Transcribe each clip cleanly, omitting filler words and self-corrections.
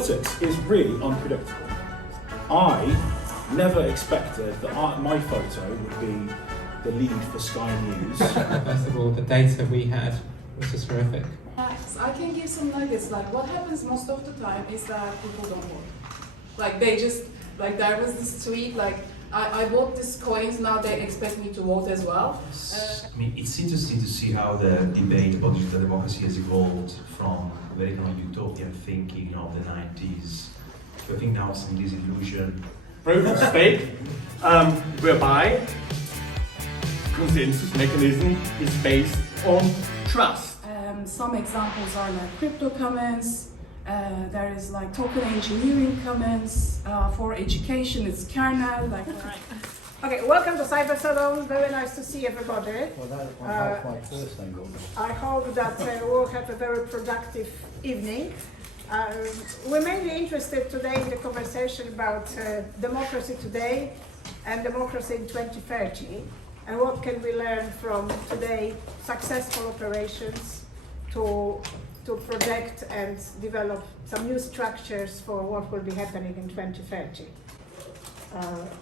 Politics is really unpredictable. I never expected that my photo would be the lead for Sky News. First of all, the data we had was just horrific. Yes, I can give some nuggets. Like, what happens most of the time is that people don't vote. Like, they just, like, there was this tweet, like, I bought these coins, now they expect me to vote as well. I mean, it's interesting to see how the debate about digital democracy has evolved from very kind of utopian thinking of the 90s to I think now some disillusion. Proof of stake, whereby consensus mechanism is based on trust. Some examples are like crypto commons, there is like token engineering commons, for education it's kernel, like. Okay, welcome to Cybersalon. Very nice to see everybody. I hope that we'll have a very productive evening. We're mainly interested today in the conversation about democracy today and democracy in 2030, and what can we learn from today successful operations to project and develop some new structures for what will be happening in 2030.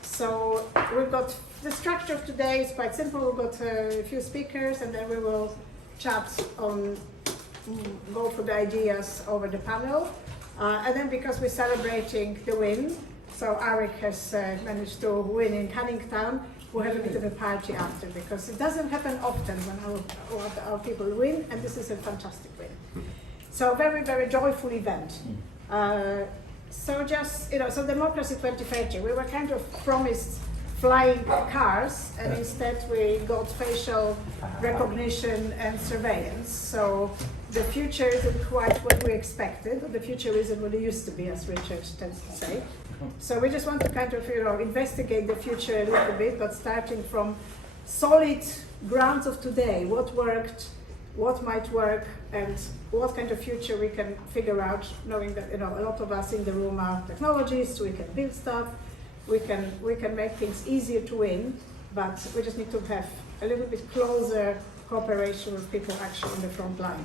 So we've got the structure of today is quite simple. We've got a few speakers, and then we will chat on, go through the ideas over the panel. And then because we're celebrating the win, so Arik has managed to win in Cunnington, we'll have a bit of a party after, because it doesn't happen often when our people win, and this is a fantastic win. So very, very joyful event. So just, so Democracy 2030, we were kind of promised flying cars, and instead we got facial recognition and surveillance. So the future isn't quite what we expected, or the future isn't what it used to be, as Richard tends to say. So we just want to kind of, investigate the future a little bit, but starting from solid grounds of today, what worked, what might work, and what kind of future we can figure out, knowing that a lot of us in the room are technologists, we can build stuff, we can make things easier to win, but we just need to have a little bit closer cooperation with people actually in the front line.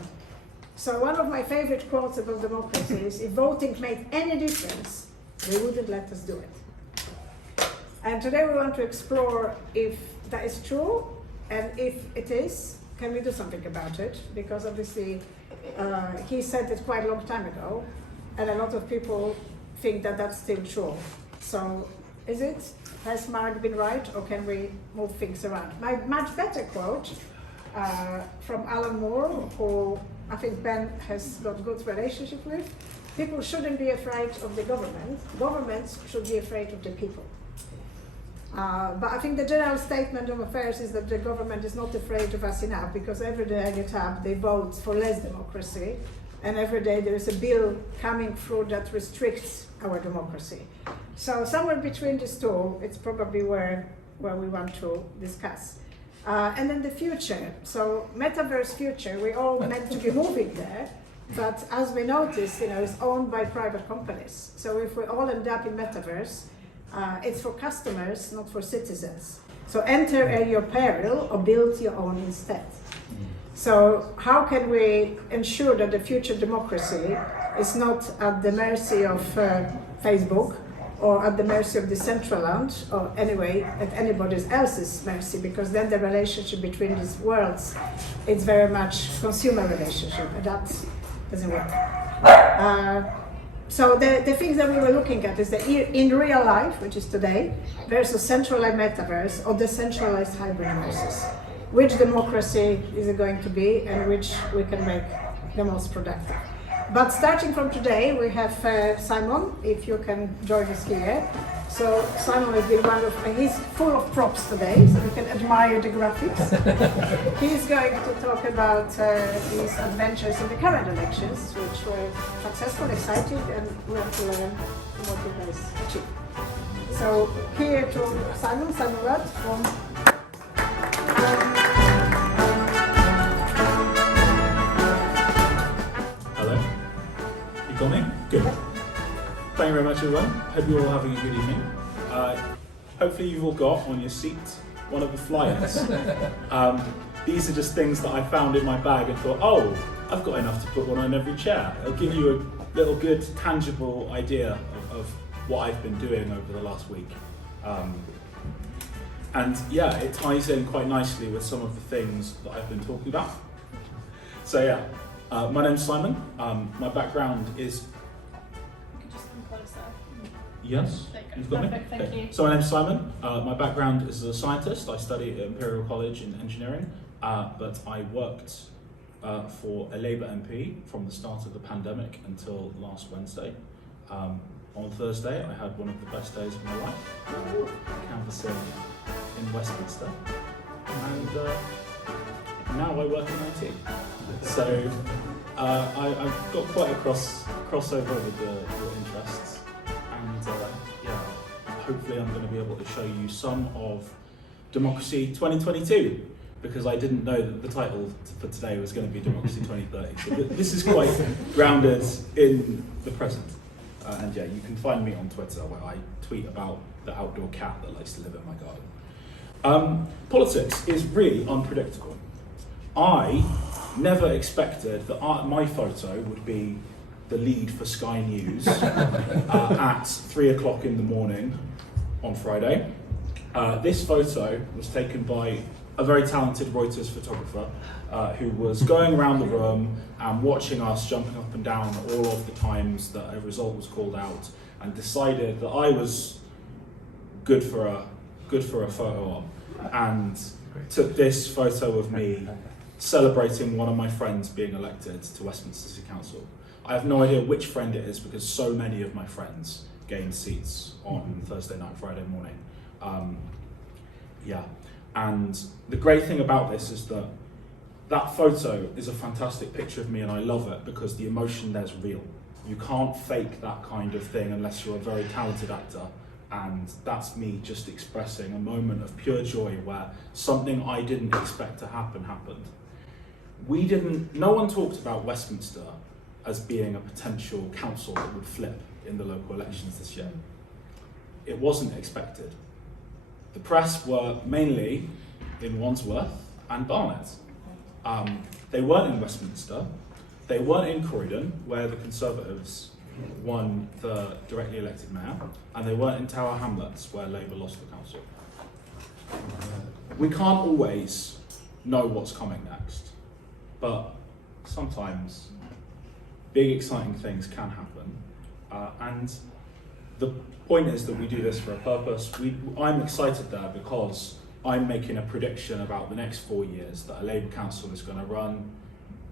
So one of my favorite quotes about democracy is, if voting made any difference, they wouldn't let us do it. And today we want to explore if that is true, and if it is, can we do something about it? Because obviously he said it quite a long time ago, and a lot of people think that that's still true. So is it? Has Mark been right, or can we move things around? My much better quote from Alan Moore, who I think Ben has got good relationship with: people shouldn't be afraid of the government. Governments should be afraid of the people. But I think the general statement of affairs is that the government is not afraid of us enough, because every day I get up, they vote for less democracy, and every day there is a bill coming through that restricts our democracy. So somewhere between these two, it's probably where we want to discuss. And then the future. So Metaverse future, we're all meant to be moving there. But as we notice, it's owned by private companies. So if we all end up in Metaverse, it's for customers, not for citizens. So enter at your peril, or build your own instead. So how can we ensure that the future democracy is not at the mercy of Facebook, or at the mercy of Decentraland, or anyway, at anybody else's mercy, because then the relationship between these worlds, it's very much consumer relationship, and that doesn't work. So the things that we were looking at is that in real life, which is today, versus centralized metaverse or decentralized hybrid versus. Which democracy is it going to be, and which we can make the most productive. But starting from today, we have Simon, if you can join us here. So Simon has been he's full of props today, so you can admire the graphics. He's going to talk about his adventures in the current elections, which were successful, exciting, and we want to learn what you guys achieved. So here to Simon Rudd from... Hello. You got me? Good. Thank you very much, everyone. Hope you're all having a good evening. Hopefully you've all got on your seat one of the flyers. These are just things that I found in my bag and thought, oh, I've got enough to put one on every chair. It'll give you little good, tangible idea of what I've been doing over the last week. And yeah, it ties in quite nicely with some of the things that I've been talking about. So yeah, my name's Simon. My background is... You could just come closer. Yes? There you go. You've got me? Perfect, thank Okay. you. So my name's Simon. My background is as a scientist. I studied at Imperial College in engineering, but I worked for a Labour MP from the start of the pandemic until last Wednesday. On Thursday, I had one of the best days of my life, canvassing in Westminster, and now I work in IT. So I've got quite a crossover with your interests, and yeah, hopefully I'm going to be able to show you some of Democracy 2022, because I didn't know that the title for today was going to be Democracy 2030. So this is quite grounded in the present. And yeah, you can find me on Twitter where I tweet about the outdoor cat that likes to live in my garden. Politics is really unpredictable. I never expected that my photo would be the lead for Sky News at 3 o'clock in the morning on Friday. This photo was taken by a very talented Reuters photographer who was going around the room and watching us jumping up and down all of the times that a result was called out, and decided that I was good for a photo op, and took this photo of me celebrating one of my friends being elected to Westminster City Council. I have no idea which friend it is because so many of my friends gained seats on Thursday night, Friday morning. Yeah. And the great thing about this is that that photo is a fantastic picture of me, and I love it because the emotion there's real. You can't fake that kind of thing unless you're a very talented actor, and that's me just expressing a moment of pure joy where something I didn't expect to happen happened. No one talked about Westminster as being a potential council that would flip in the local elections this year. It wasn't expected. The press were mainly in Wandsworth and Barnet. They weren't in Westminster, they weren't in Croydon, where the Conservatives won the directly elected mayor, and they weren't in Tower Hamlets, where Labour lost the council. We can't always know what's coming next, but sometimes big exciting things can happen, and the point is that we do this for a purpose. I'm excited there because I'm making a prediction about the next 4 years that a Labour council is going to run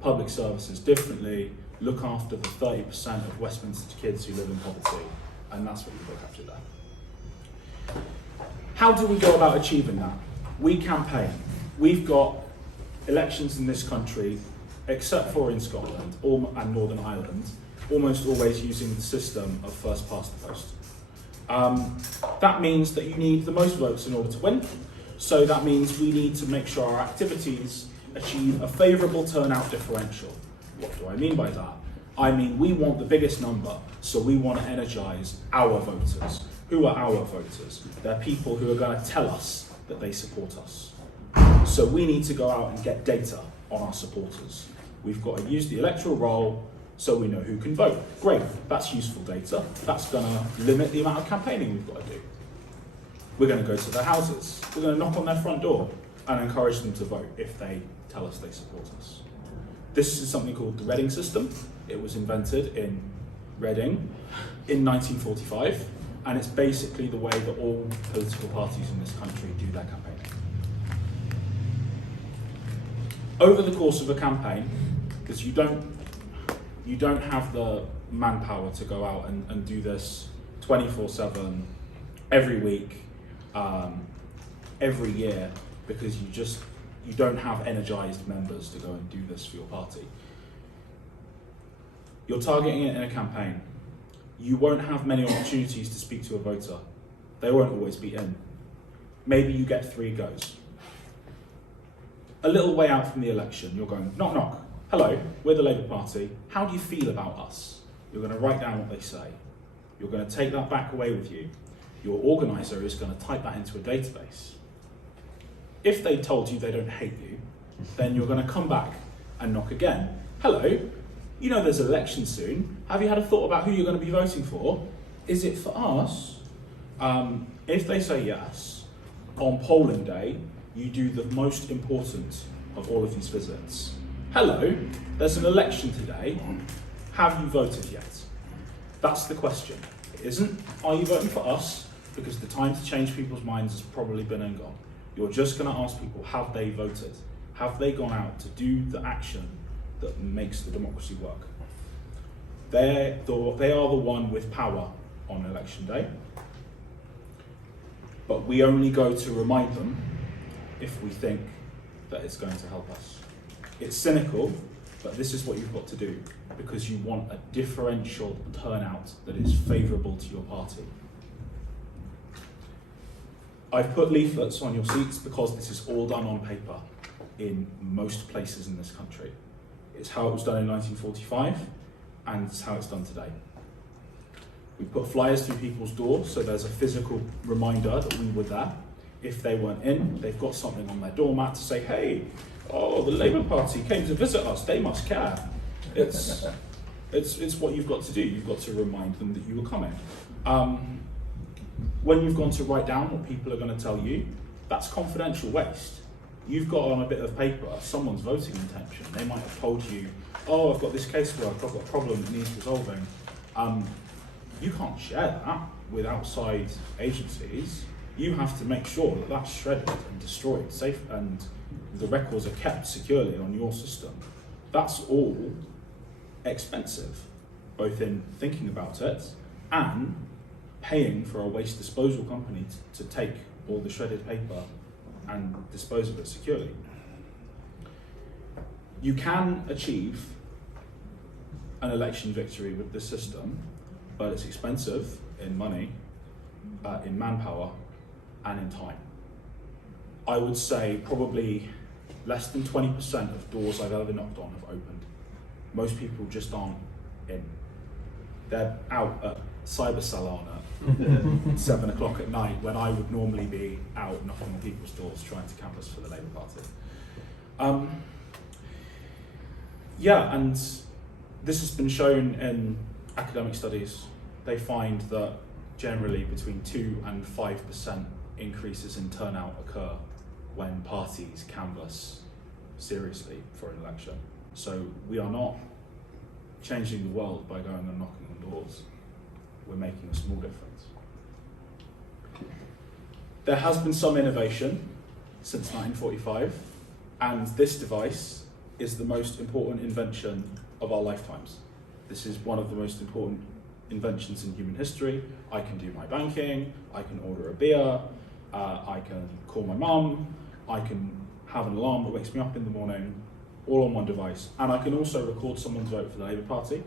public services differently, look after the 30% of Westminster kids who live in poverty, and that's what you've got captured there. How do we go about achieving that? We campaign. We've got elections in this country, except for in Scotland and Northern Ireland, almost always using the system of first past the post. That means that you need the most votes in order to win. So that means we need to make sure our activities achieve a favourable turnout differential. What do I mean by that? I mean we want the biggest number, so we want to energise our voters. Who are our voters? They're people who are going to tell us that they support us. So we need to go out and get data on our supporters. We've got to use the electoral roll so we know who can vote. Great, that's useful data. That's going to limit the amount of campaigning we've got to do. We're going to go to their houses. We're going to knock on their front door and encourage them to vote if they tell us they support us. This is something called the Reading system. It was invented in Reading in 1945, and it's basically the way that all political parties in this country do their campaigning. Over the course of a campaign, because you don't have the manpower to go out and do this 24/7 every week, every year, because you don't have energized members to go and do this for your party. You're targeting it in a campaign. You won't have many opportunities to speak to a voter. They won't always be in. Maybe you get 3 goes. A little way out from the election, you're going, knock, knock. Hello, we're the Labour Party. How do you feel about us? You're going to write down what they say. You're going to take that back away with you. Your organiser is going to type that into a database. If they told you they don't hate you, then you're going to come back and knock again. Hello, you know there's an election soon. Have you had a thought about who you're going to be voting for? Is it for us? If they say yes, on polling day, you do the most important of all of these visits. Hello, there's an election today. Have you voted yet? That's the question. It isn't, are you voting for us? Because the time to change people's minds has probably been and gone. You're just going to ask people, have they voted? Have they gone out to do the action that makes the democracy work? They are the one with power on election day. But we only go to remind them if we think that it's going to help us. It's cynical, but this is what you've got to do because you want a differential turnout that is favourable to your party. I've put leaflets on your seats because this is all done on paper in most places in this country. It's how it was done in 1945 and it's how it's done today. We put flyers through people's doors so there's a physical reminder that we were there. If they weren't in, they've got something on their doormat to say, hey, oh, the Labour Party came to visit us, they must care. It's what you've got to do. You've got to remind them that you were coming. When you've gone to write down what people are going to tell you, that's confidential waste. You've got on a bit of paper someone's voting intention. They might have told you, oh, I've got this casework, I've got a problem that needs resolving. You can't share that with outside agencies. You have to make sure that that's shredded and destroyed, safe, and the records are kept securely on your system. That's all expensive, both in thinking about it and paying for a waste disposal company to take all the shredded paper and dispose of it securely. You can achieve an election victory with this system, but it's expensive in money, in manpower, and in time. I would say probably less than 20% of doors I've ever knocked on have opened. Most people just aren't in. They're out at Cybersalon at 7 o'clock at night when I would normally be out knocking on people's doors trying to canvass for the Labour Party. Yeah, and this has been shown in academic studies. They find that generally between 2 and 5% increases in turnout occur when parties canvass seriously for an election. So we are not changing the world by going and knocking on doors. We're making a small difference. There has been some innovation since 1945, and this device is the most important invention of our lifetimes. This is one of the most important inventions in human history. I can do my banking, I can order a beer, I can call my mum, I can have an alarm that wakes me up in the morning, all on one device. And I can also record someone's vote for the Labour Party.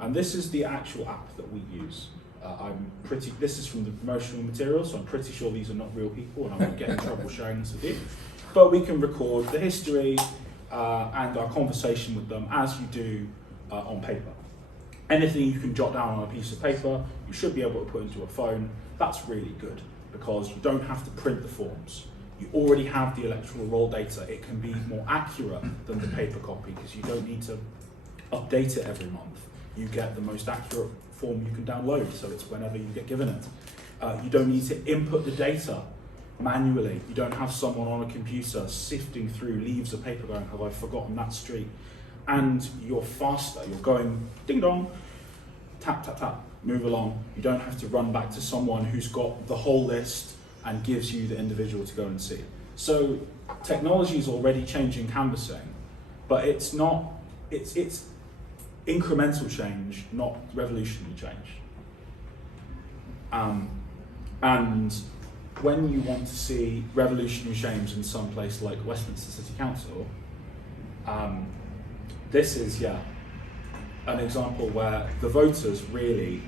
And this is the actual app that we use. This is from the promotional material, so I'm pretty sure these are not real people and I won't get in trouble sharing this with you. But we can record the history and our conversation with them as you do on paper. Anything you can jot down on a piece of paper, you should be able to put into a phone. That's really good because you don't have to print the forms. You already have the electoral roll data. It can be more accurate than the paper copy because you don't need to update it every month. You get the most accurate form you can download, so it's whenever you get given it. You don't need to input the data manually. You don't have someone on a computer sifting through leaves of paper going, have I forgotten that street? And you're faster. You're going ding dong, tap, tap, tap, move along. You don't have to run back to someone who's got the whole list and gives you the individual to go and see. So technology is already changing canvassing, but it's incremental change, not revolutionary change. And when you want to see revolutionary change in some place like Westminster City Council, this is, an example where the voters really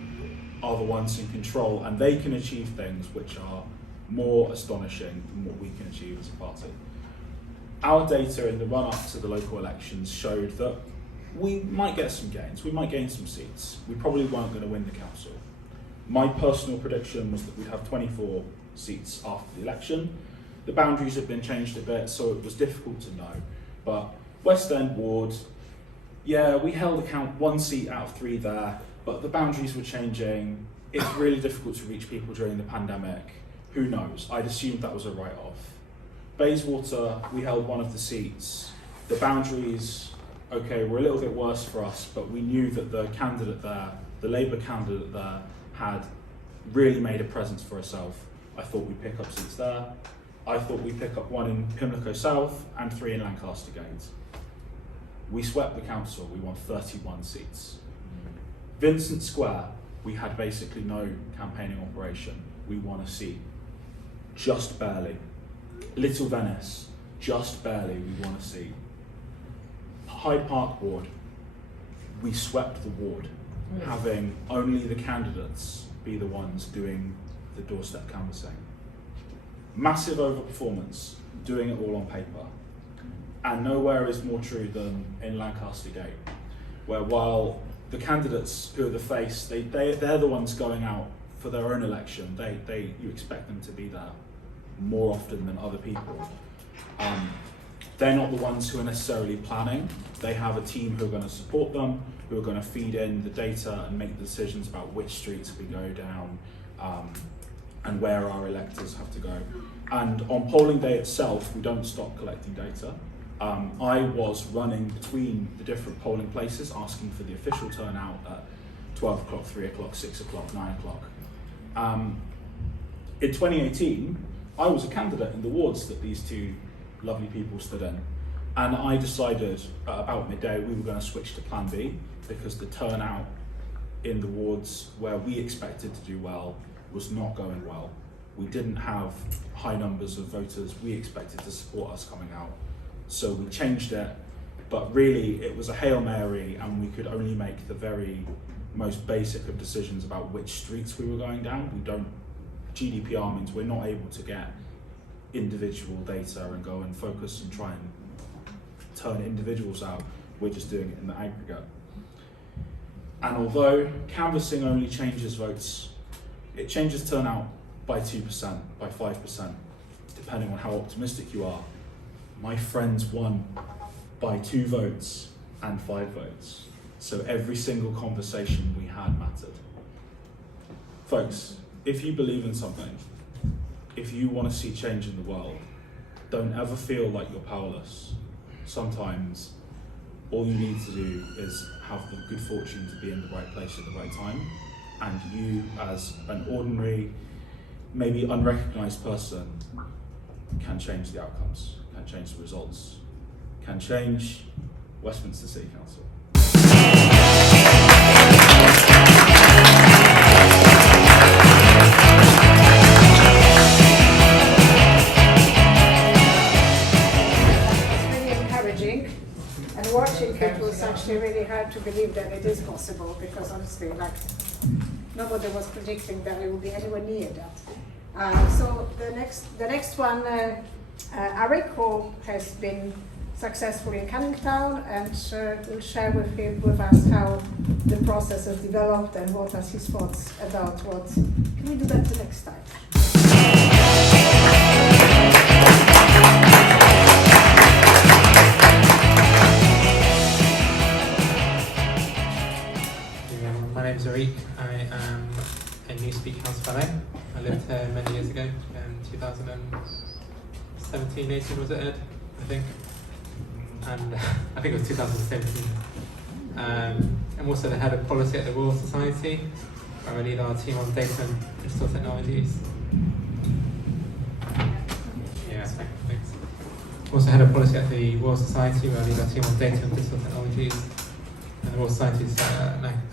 are the ones in control and they can achieve things which are more astonishing than what we can achieve as a party. Our data in the run-up to the local elections showed that we might get some gains, we might gain some seats. We probably weren't going to win the council. My personal prediction was that we'd have 24 seats after the election. The boundaries have been changed a bit, so it was difficult to know. But West End Ward, yeah, we held account 1 seat out of 3 there, but the boundaries were changing. It's really difficult to reach people during the pandemic. Who knows? I'd assumed that was a write-off. Bayswater, we held 1 of the seats. The boundaries, okay, were a little bit worse for us, but we knew that the candidate there, the Labour candidate there, had really made a presence for herself. I thought we'd pick up seats there. I thought we'd pick up 1 in Pimlico South and 3 in Lancaster Gate. We swept the council, we won 31 seats. Vincent Square, we had basically no campaigning operation. We won a seat, just barely. Little Venice, just barely, we won a seat. Hyde Park Ward, we swept the ward, having only the candidates be the ones doing the doorstep canvassing. Massive overperformance, doing it all on paper. And nowhere is more true than in Lancaster Gate, where while the candidates who are the face, they're the ones going out for their own election. You expect them to be there more often than other people. They're not the ones who are necessarily planning. They have a team who are going to support them, who are going to feed in the data and make the decisions about which streets we go down and where our electors have to go. And on polling day itself, we don't stop collecting data. I was running between the different polling places, asking for the official turnout at 12 o'clock, 3 o'clock, 6 o'clock, 9 o'clock. In 2018, I was a candidate in the wards that these 2 lovely people stood in. And I decided at about midday we were going to switch to plan B because the turnout in the wards where we expected to do well was not going well. We didn't have high numbers of voters we expected to support us coming out. So we changed it, but really it was a Hail Mary and we could only make the very most basic of decisions about which streets we were going down. GDPR means we're not able to get individual data and go and focus and try and turn individuals out. We're just doing it in the aggregate. And although canvassing only changes votes, it changes turnout by 2%, by 5%, depending on how optimistic you are. My friends won by 2 votes and 5 votes. So every single conversation we had mattered. Folks, if you believe in something, if you want to see change in the world, don't ever feel like you're powerless. Sometimes all you need to do is have the good fortune to be in the right place at the right time, and you as an ordinary, maybe unrecognized person can change the outcomes, can change the results, can change Westminster City Council. And watching it was actually really hard to believe that it is possible, because honestly, like, nobody was predicting that it would be anywhere near that. So the next one, Arik, who has been successful in Canning Town, and will share with us how the process has developed and what are his thoughts about what. Can we do that the next time? My name is Arik. I am a New Speak House Fellow. I lived here many years ago, in 2017, 18 was it, Ed? I think. And I think it was 2017. I'm also the head of policy at the Royal Society, where I lead our team on data and digital technologies. Yeah, thanks. I'm also head of policy at the Royal Society, where I lead our team on data and digital technologies. And the Royal Society is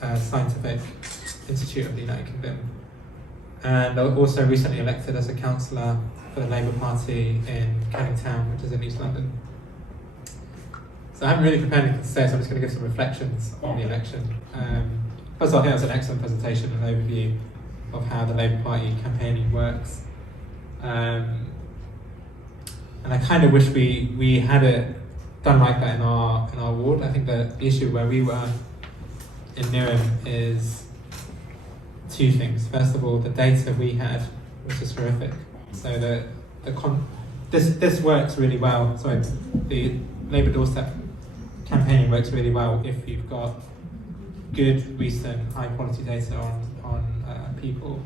a scientific institute of the United Kingdom. And I was also recently elected as a councillor for the Labour Party in Canning Town, which is in East London. So I haven't really prepared anything to say, so I'm just going to give some reflections on the election. First of all, I think that was an excellent presentation, an overview of how the Labour Party campaigning works. And I kind of wish we had it done like that in our ward. I think that the issue where we were in Newham is 2 things. First of all, the data we had was just horrific. So this works really well. So the Labour doorstep campaigning works really well if you've got good, recent, high quality data on people.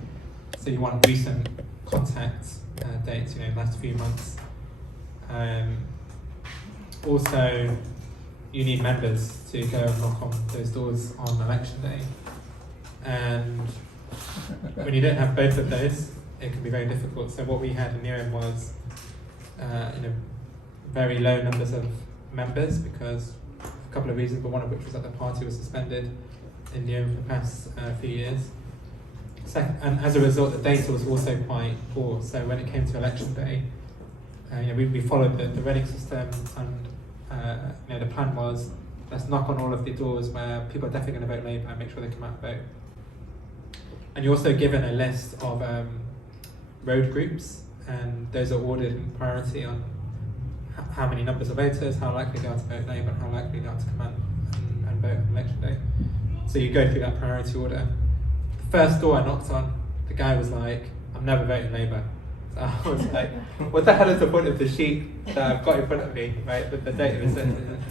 So you want recent contact dates, last few months. Also, you need members to go and knock on those doors on election day. And when you don't have both of those, it can be very difficult. So what we had in Ethereum was very low numbers of members because a couple of reasons, but one of which was that the party was suspended in Ethereum for the past few years. And as a result, the data was also quite poor. So when it came to election day, we followed the voting system, and the plan was let's knock on all of the doors where people are definitely going to vote Labour and make sure they come out and vote. And you're also given a list of road groups, and those are ordered in priority on how many numbers of voters, how likely they are to vote Labour, and how likely they are to come out and vote on election day. So you go through that priority order. The first door I knocked on, the guy was like, I'm never voting Labour. So I was like, what the hell is the point of the sheet that I've got in front of me, right? The data is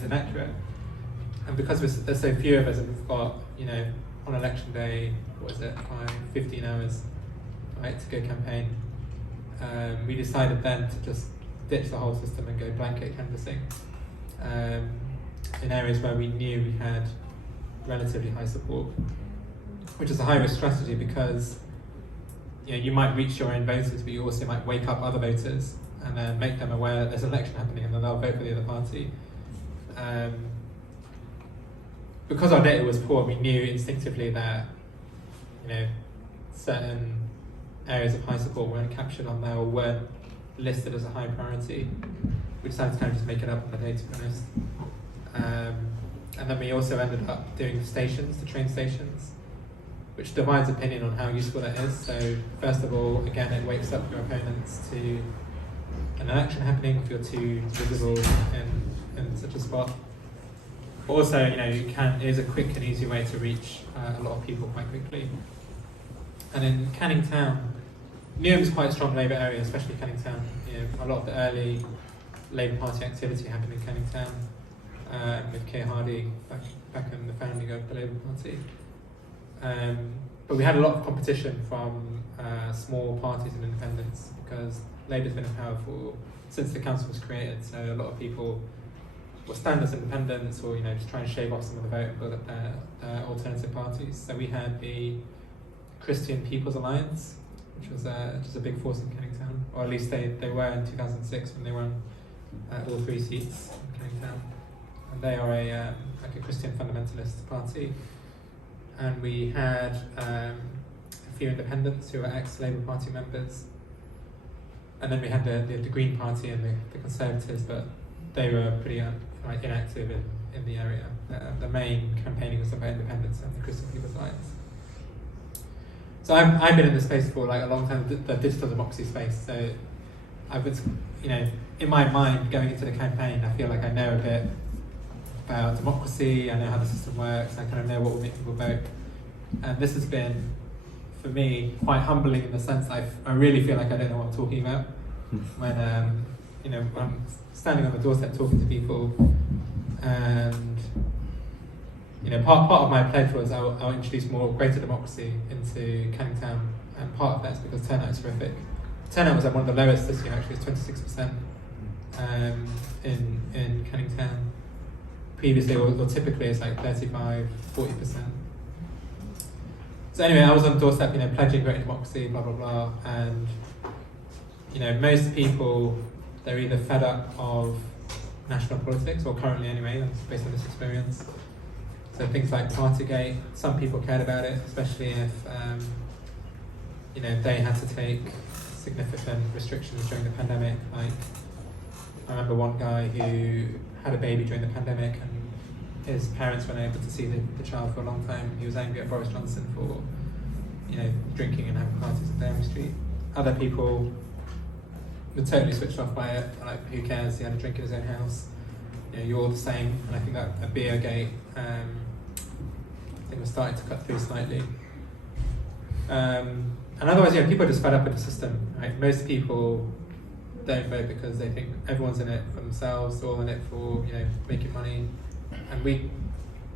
inaccurate. And because there's so few of us and we've got, on election day, 15 hours, right, to go campaign, we decided then to just ditch the whole system and go blanket canvassing in areas where we knew we had relatively high support, which is a high-risk strategy because you might reach your own voters, but you also might wake up other voters and then make them aware that there's an election happening and then they'll vote for the other party. Because our data was poor, we knew instinctively that certain areas of high support weren't captured on there or weren't listed as a high priority. We decided to kind of just make it up on the day, to be honest. And then we also ended up doing the train stations, which divides opinion on how useful that is. So first of all, again, it wakes up your opponents to an election happening if you're too visible in such a spot. But also, it is a quick and easy way to reach a lot of people quite quickly. And in Canning Town, Newham's quite a strong Labour area, especially Canning Town. A lot of the early Labour Party activity happened in Canning Town with Keir Hardie back in the founding of the Labour Party. But we had a lot of competition from small parties and independents because Labour's been in power since the council was created. So a lot of people were stand as independents or just try and shave off some of the vote and build up their alternative parties. So we had the Christian People's Alliance, which was just a big force in Canning Town, or at least they were in 2006 when they won all 3 seats in Canning Town. And they are a Christian fundamentalist party. And we had a few independents who were ex-Labour Party members. And then we had the Green Party and the Conservatives, but they were pretty inactive in the area. The main campaigning was about independence and the Christian People's Alliance. So I've been in this space for a long time, the digital democracy space. So I was, in my mind going into the campaign, I feel like I know a bit about democracy, I know how the system works, I kind of know what will make people vote. And this has been, for me, quite humbling in the sense I really feel like I don't know what I'm talking about. When I'm standing on the doorstep talking to people, and part of my pledge was I'll introduce more greater democracy into Canning Town, and part of that's because turnout is horrific. Turnout was at one of the lowest this year, actually, it's 26% in Canning Town. Previously, or typically, it's 35-40%. So anyway, I was on the doorstep, pledging greater democracy, blah blah blah, and most people, they're either fed up of national politics, or currently anyway, that's based on this experience. So things like Partygate, some people cared about it, especially if they had to take significant restrictions during the pandemic. I remember one guy who had a baby during the pandemic and his parents weren't able to see the child for a long time. He was angry at Boris Johnson for drinking and having parties at Downing Street. Other people were totally switched off by it, who cares, he had a drink in his own house. You're all the same. And I think that a Beergate was starting to cut through slightly. And otherwise, people are just fed up with the system, right? Most people don't vote because they think everyone's in it for themselves, they're all in it for making money. and we,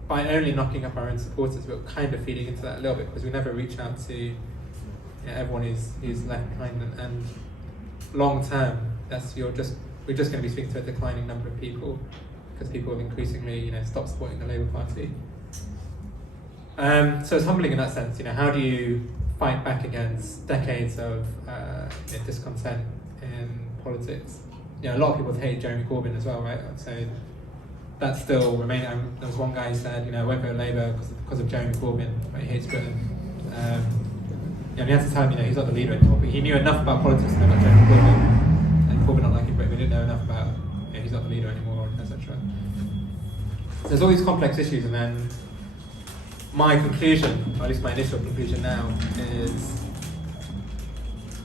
by only knocking up our own supporters, we're kind of feeding into that a little bit because we never reach out to everyone who's left behind, and long term, we're just going to be speaking to a declining number of people because people have increasingly stopped supporting the Labour Party. So it's humbling in that sense. How do you fight back against decades of discontent in politics? A lot of people hate Jeremy Corbyn as well, right? So that's still remaining. There was one guy who said, I won't vote Labour because of Jeremy Corbyn, but he hates Britain. And he had to tell him, he's not the leader anymore, but he knew enough about politics to know about Jeremy Corbyn, and Corbyn not liking Britain. We didn't know enough about, he's not the leader anymore, etc. So there's all these complex issues, and then my conclusion, or at least my initial conclusion now, is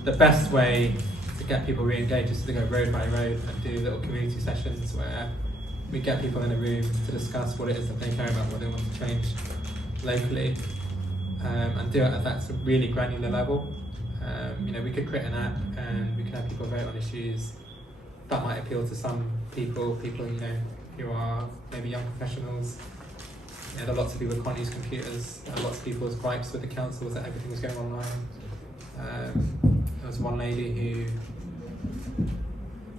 the best way to get people re-engaged is to go road by road and do little community sessions where we get people in a room to discuss what it is that they care about, what they want to change locally, and do it at that really granular level. We could create an app and we could have people vote on issues that might appeal to some people who are maybe young professionals. There are lots of people who can't use computers. There are lots of people's gripes with the council was that everything was going online. There was one lady who,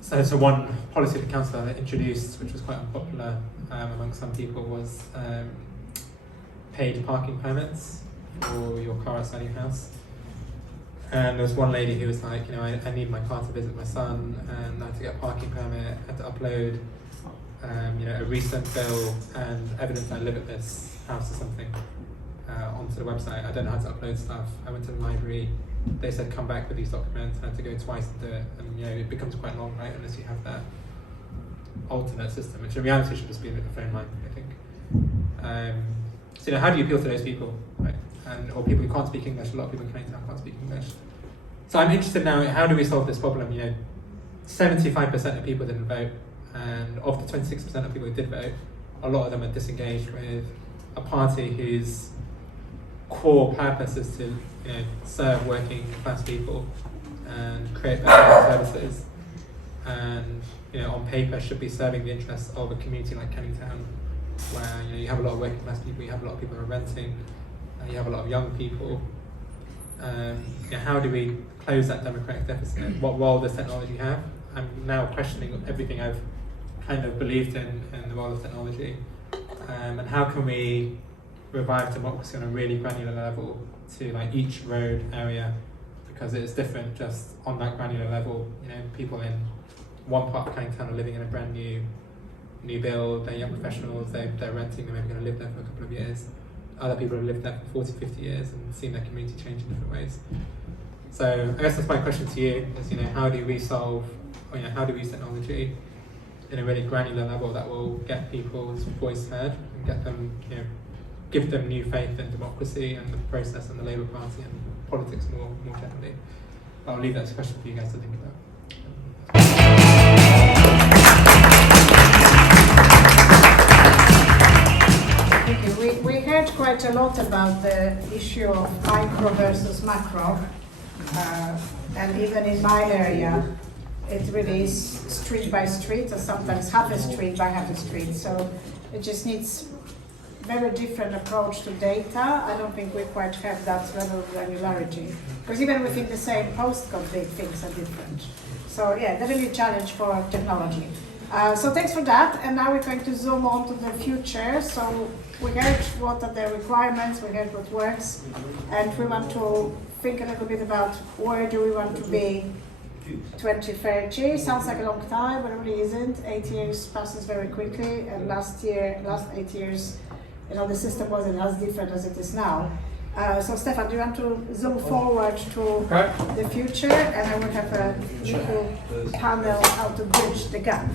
so one policy the council introduced, which was quite unpopular among some people, was paid parking permits for your car outside your house. And there was one lady who was like, I need my car to visit my son, and I had to get a parking permit, I had to upload a recent bill and evidence that I live at this house or something onto the website. I don't know how to upload stuff. I went to the library, they said come back with these documents, I had to go twice to do it, and it becomes quite long, right, unless you have that alternate system, which in reality should just be a phone line, I think. So how do you appeal to those people, right? Or people who can't speak English? A lot of people in Canadian can't speak English. So I'm interested now, how do we solve this problem? 75% of people didn't vote, and of the 26% of people who did vote, a lot of them are disengaged with a party whose core purpose is to serve working class people and create better services, and on paper should be serving the interests of a community like Kennington, where you have a lot of working class people, you have a lot of people who are renting, you have a lot of young people. How do we close that democratic deficit? What role does technology have? I'm now questioning everything I've kind of believed in the role of technology, and how can we revive democracy on a really granular level to each road area, because it's different just on that granular level. People in one part of Kennington are living in a brand new build, they're young professionals, they're renting, they're maybe going to live there for a couple of years. Other people have lived there for 40, 50 years and seen their community change in different ways. So I guess that's my question to you, is how do we solve, how do we use technology in a really granular level that will get people's voice heard and get them, give them new faith in democracy and the process and the Labour Party and politics more generally. I'll leave that as a question for you guys to think about. We heard quite a lot about the issue of micro versus macro, and even in my area, it really is street by street, or sometimes half a street by half a street. So it just needs very different approach to data. I don't think we quite have that level of granularity, because even within the same postcode, things are different. So yeah, definitely a challenge for technology. So thanks for that, and now we're going to zoom on to the future. So we heard what are the requirements, we heard what works, and we want to think a little bit about where do we want to be 2030. Sounds like a long time, but it really isn't. 8 years passes very quickly, and last 8 years, the system wasn't as different as it is now. So Stefan, do you want to zoom forward to the future, and I will have a little panel how to bridge the gap.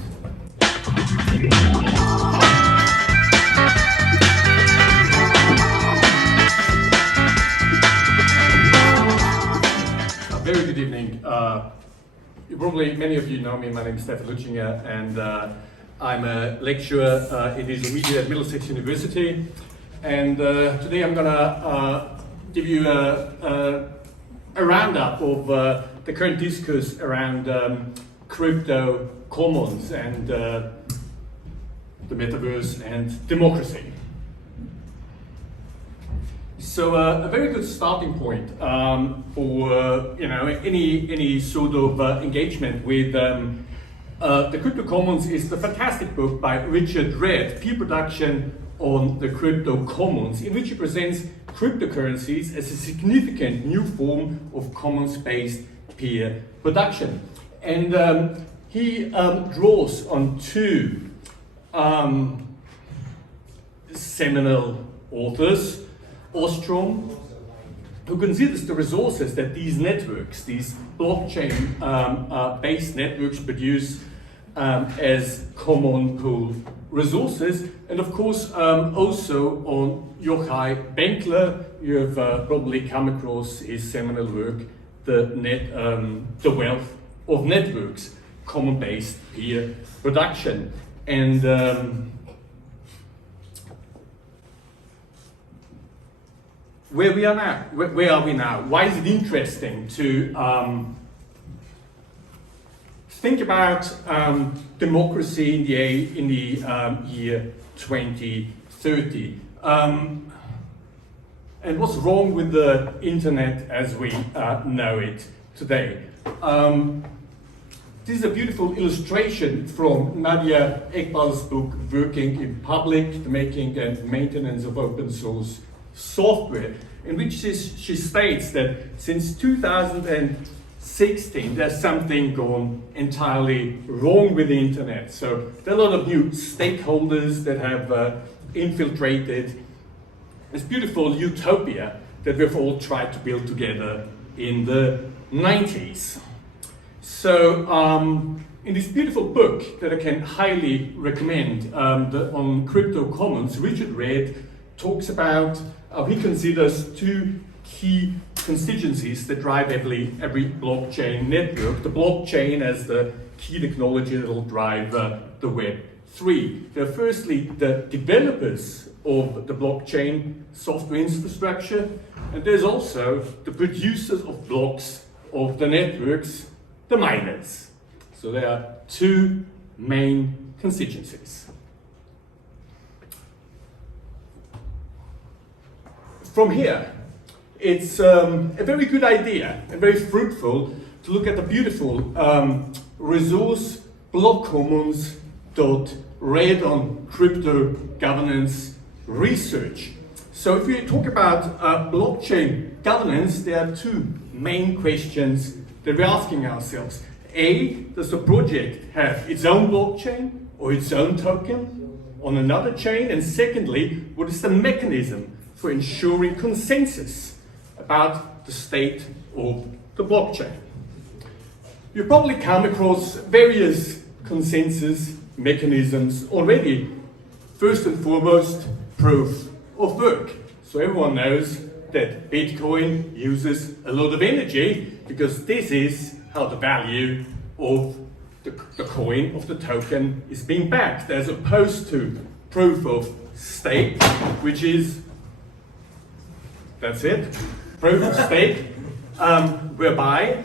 Very good evening. Probably many of you know me. My name is Stefan Lutzinger, and I'm a lecturer in digital media at Middlesex University. And today I'm gonna give you a roundup of the current discourse around crypto commons and the Metaverse, and democracy. So a very good starting point for any sort of engagement with the Crypto Commons is the fantastic book by Richard Redd, Peer Production on the Crypto Commons, in which he presents cryptocurrencies as a significant new form of commons-based peer production. And he draws on two seminal authors, Ostrom, who considers the resources that these networks, these blockchain-based networks produce as common pool resources, and of course also on Yochai Benkler. You have probably come across his seminal work, The Wealth of Networks, Common-Based Peer Production. And where are we now? Why is it interesting to think about democracy in the year 2030? And what's wrong with the internet as we know it today? This is a beautiful illustration from Nadia Ekbal's book, Working in Public, the Making and Maintenance of Open Source Software, in which she states that since 2016 there's something gone entirely wrong with the internet. So there are a lot of new stakeholders that have infiltrated this beautiful utopia that we've all tried to build together in the 90s. So in this beautiful book that I can highly recommend on Crypto Commons, Richard Redd talks about he considers two key constituencies that drive every blockchain network. The blockchain as the key technology that will drive the Web 3. There are firstly the developers of the blockchain software infrastructure, and there's also the producers of blocks of the networks, the miners. So there are two main constituencies. From here, it's a very good idea and very fruitful to look at the beautiful resource blockcommons.red on crypto governance research. So if we talk about blockchain governance, there are two main questions that we're asking ourselves. A, does the project have its own blockchain or its own token on another chain? And secondly, what is the mechanism for ensuring consensus about the state of the blockchain? You've probably come across various consensus mechanisms already. First and foremost, proof of work. So everyone knows that Bitcoin uses a lot of energy because this is how the value of the coin, of the token, is being backed, as opposed to proof of stake, which is, that's it, proof of stake, whereby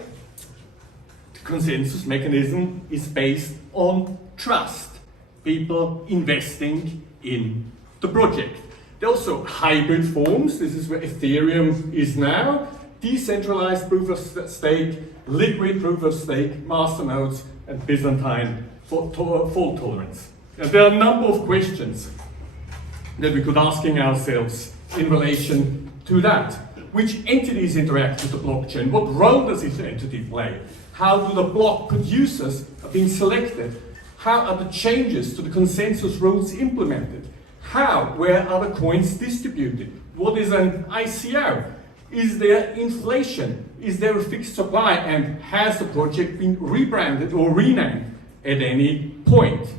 the consensus mechanism is based on trust, people investing in the project. There are also hybrid forms. This is where Ethereum is now. Decentralized proof of stake, liquid proof of stake, masternodes, and Byzantine fault tolerance. And there are a number of questions that we could asking ourselves in relation to that. Which entities interact with the blockchain? What role does each entity play? How do the block producers being selected? How are the changes to the consensus rules implemented? Where are the coins distributed? What is an ICO? Is there inflation? Is there a fixed supply? And has the project been rebranded or renamed at any point?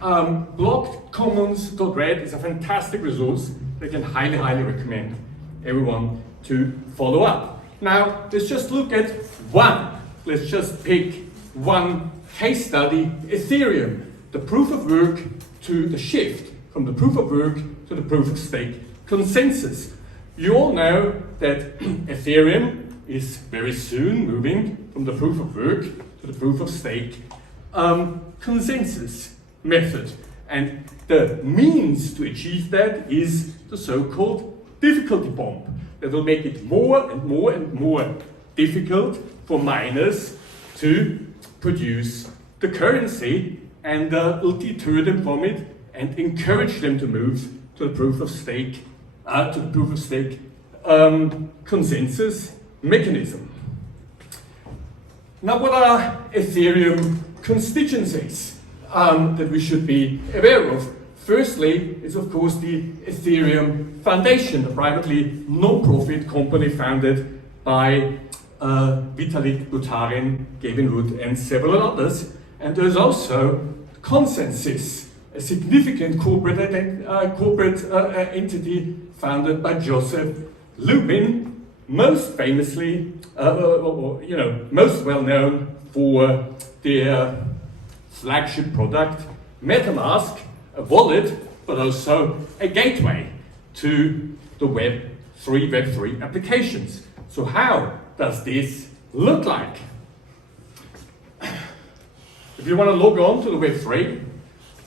Blockcommons.red is a fantastic resource that I can highly recommend everyone to follow up. Now, let's just look at one. Let's just pick one case study, Ethereum, the proof of work to the shift from the proof of work to the proof of stake consensus. You all know that Ethereum is very soon moving from the proof of work to the proof of stake consensus method. And the means to achieve that is the so-called difficulty bomb that will make it more and more and more difficult for miners to produce the currency, and will deter them from it and encourage them to move to the proof of stake consensus mechanism. Now, what are Ethereum constituencies that we should be aware of? Firstly, it's of course the Ethereum Foundation, a privately non-profit company founded by Vitalik Buterin, Gavin Wood, and several others. And there's also Constituencies, a significant corporate entity founded by Joseph Lubin, most famously, most well known for their flagship product, MetaMask, a wallet, but also a gateway to the Web3 applications. So how does this look like? If you want to log on to the Web3,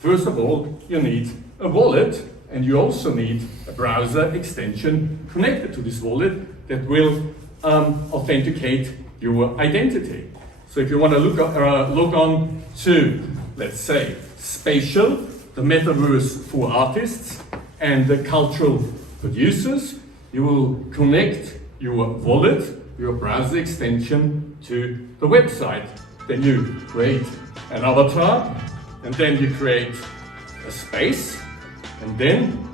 first of all, you need a wallet, and you also need a browser extension connected to this wallet that will authenticate your identity. So if you want to log on to, let's say, Spatial, the Metaverse for artists and the cultural producers, you will connect your wallet, your browser extension to the website. Then you create an avatar, and then you create a space, and then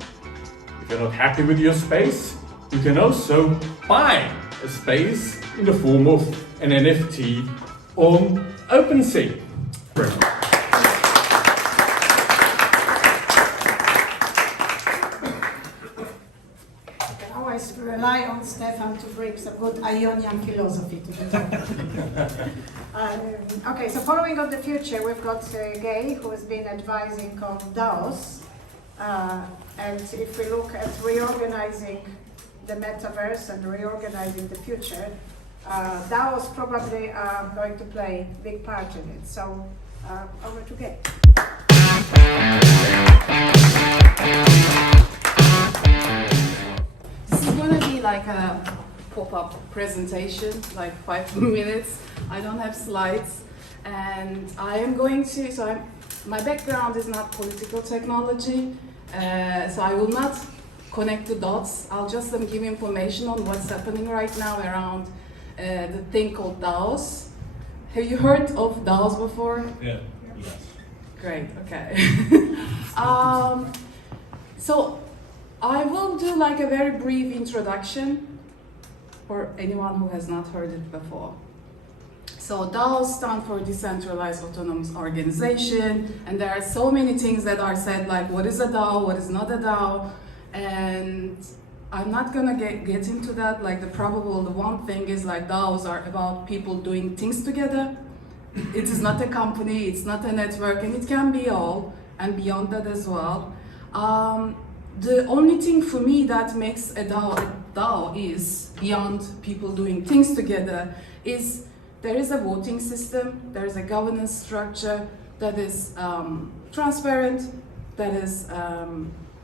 if you're not happy with your space, you can also buy a space in the form of an NFT on OpenSea. Always rely on Stefan to bring some good Ionian philosophy to the topic. Okay, so following on the future, we've got Gay, who has been advising on DAOs. And if we look at reorganizing the metaverse and reorganizing the future, DAOs probably are going to play a big part in it. So over to Gay. This is going to be like a pop-up presentation, like 5 minutes. I don't have slides, and I am going to, my background is not political technology, so I will not connect the dots. I'll just give information on what's happening right now around the thing called DAOs. Have you heard of DAOs before? Yeah. Yes. Great, okay. So I will do like a very brief introduction for anyone who has not heard it before. So DAOs stand for Decentralized Autonomous Organization, and there are so many things that are said, like what is a DAO, what is not a DAO, and I'm not gonna get into that. Like the one thing is like DAOs are about people doing things together. It is not a company, it's not a network, and it can be all, and beyond that as well. The only thing for me that makes a DAO is, beyond people doing things together, is there is a voting system, there is a governance structure that is transparent, that is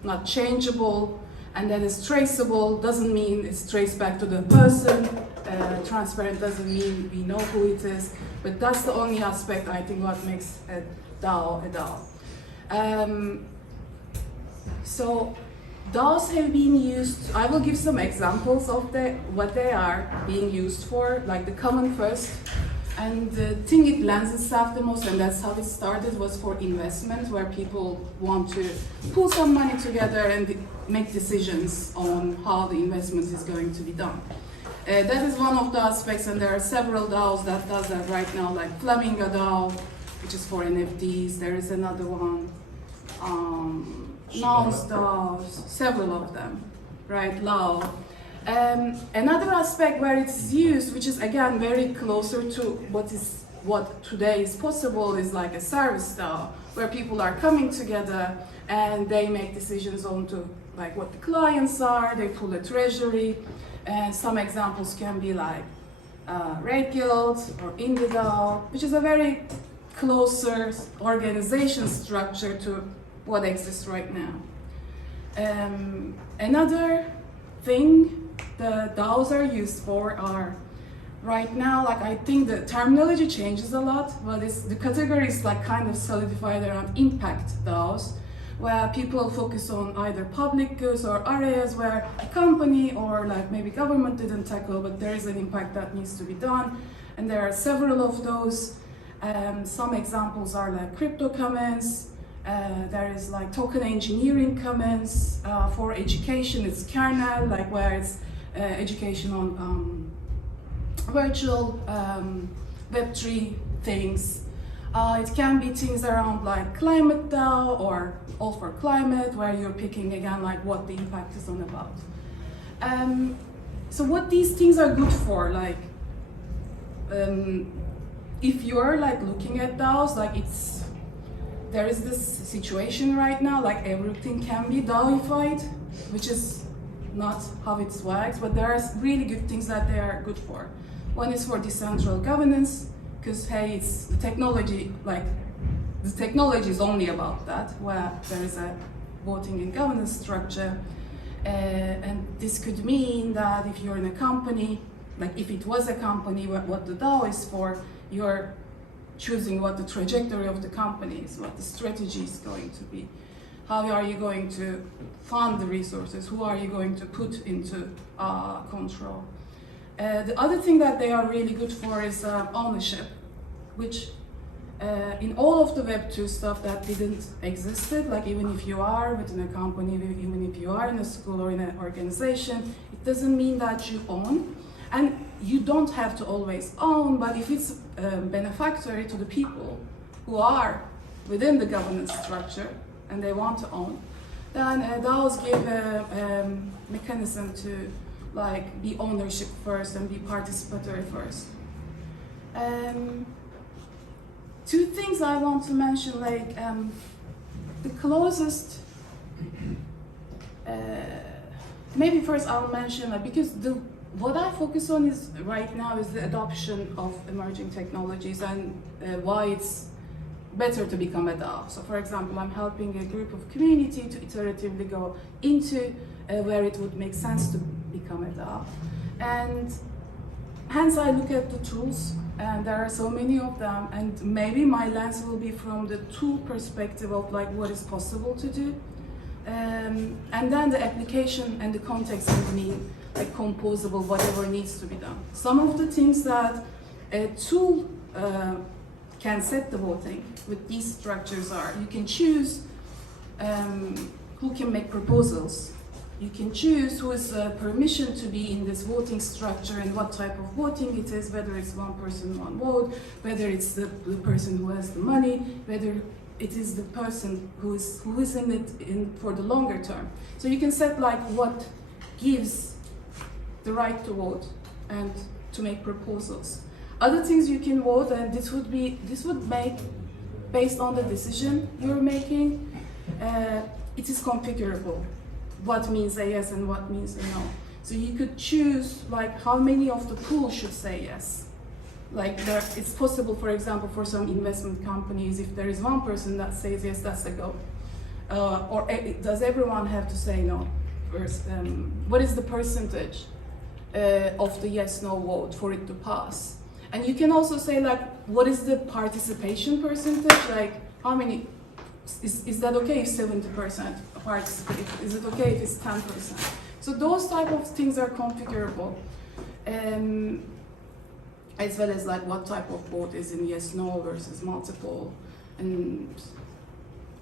not changeable, and that is traceable. Doesn't mean it's traced back to the person. Transparent doesn't mean we know who it is, but that's the only aspect I think what makes a DAO a DAO. So DAOs have been used, I will give some examples of what they are being used for, like the common first. And the thing it lends itself the most, and that's how it started, was for investment, where people want to pull some money together and make decisions on how the investment is going to be done. That is one of the aspects, and there are several DAOs that does that right now, like Flamingo DAO, which is for NFTs. There is another one. Nouns DAOs, several of them, right? Lao. Another aspect where it's used, which is again very closer to what today is possible, is like a service DAO, where people are coming together and they make decisions on to like what the clients are. They pull a treasury, and some examples can be like Red Guild or IndieDAO, which is a very closer organization structure to what exists right now. Another thing the DAOs are used for are right now, like I think the terminology changes a lot, but the category is like kind of solidified around impact DAOs, where people focus on either public goods or areas where a company or like maybe government didn't tackle, but there is an impact that needs to be done. And there are several of those. Some examples are like crypto commons. There is like token engineering commons. For education, it's kernel, like where it's education on virtual Web3 things. It can be things around like climate DAO or all for climate, where you're picking again like what the impact is on about. So what these things are good for, like if you're like looking at DAOs, like there is this situation right now, like everything can be DAOified, which is not how it works, but there are really good things that they are good for. One is for decentralized governance, because hey, it's the technology, like the technology is only about that, where there is a voting and governance structure. And this could mean that if you're in a company, like if it was a company, what the DAO is for, you're choosing what the trajectory of the company is, what the strategy is going to be. How are you going to fund the resources? Who are you going to put into control? The other thing that they are really good for is ownership, which in all of the Web2 stuff that didn't existed, like even if you are within a company, even if you are in a school or in an organization, it doesn't mean that you own. And you don't have to always own, but if it's benefactory to the people who are within the governance structure and they want to own, then DAOs give a mechanism to like be ownership first and be participatory first. Two things I want to mention, like the closest, maybe first I'll mention, like, because what I focus on is right now is the adoption of emerging technologies and why it's better to become a DAO. So for example, I'm helping a group of community to iteratively go into where it would make sense to become a DAO. And hence I look at the tools, and there are so many of them, and maybe my lens will be from the tool perspective of like what is possible to do. And then the application and the context will mean like composable, whatever needs to be done. Some of the things that a tool can set the voting with these structures are, you can choose who can make proposals. You can choose who is permission to be in this voting structure and what type of voting it is, whether it's one person, one vote, whether it's the person who has the money, whether it is the person who is in it for the longer term. So you can set like what gives the right to vote and to make proposals. Other things you can vote, and this would make, based on the decision you're making, it is configurable. What means a yes and what means a no. So you could choose like how many of the pool should say yes. Like it's possible, for example, for some investment companies, if there is one person that says yes, that's a go. Or does everyone have to say no first? What is the percentage of the yes/no vote for it to pass? And you can also say like, what is the participation percentage? Like how many, is that okay if 70% participate? Is it okay if it's 10%? So those type of things are configurable. As well as like what type of vote is in yes/no versus multiple.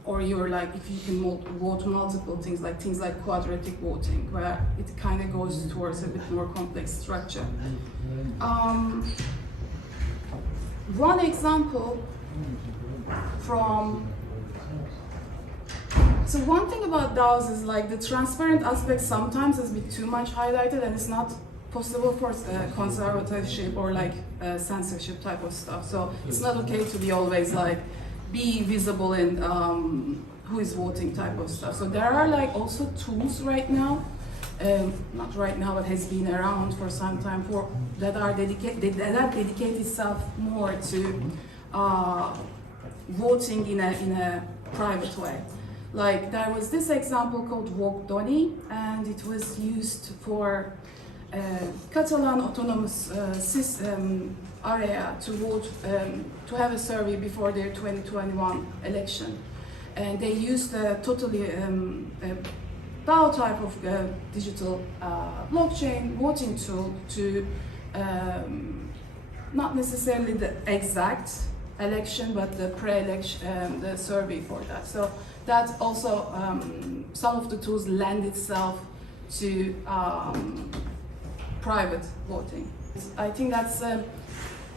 Or you're like, if you can vote multiple things like quadratic voting, where it kind of goes towards a bit more complex structure. One example from, so one thing about DAOs is like the transparent aspect sometimes is a bit too much highlighted, and it's not possible for conservatorship or like censorship type of stuff. So it's not okay to be always like, be visible in who is voting type of stuff. So there are like also tools right now, not right now, but has been around for some time, that dedicate itself more to voting in a private way. Like there was this example called Walk Donny, and it was used for Catalan autonomous area to vote, to have a survey before their 2021 election. And they used a totally DAO type of digital blockchain voting tool to not necessarily the exact election, but the pre-election, the survey for that. So that also, some of the tools lend itself to private voting. I think that's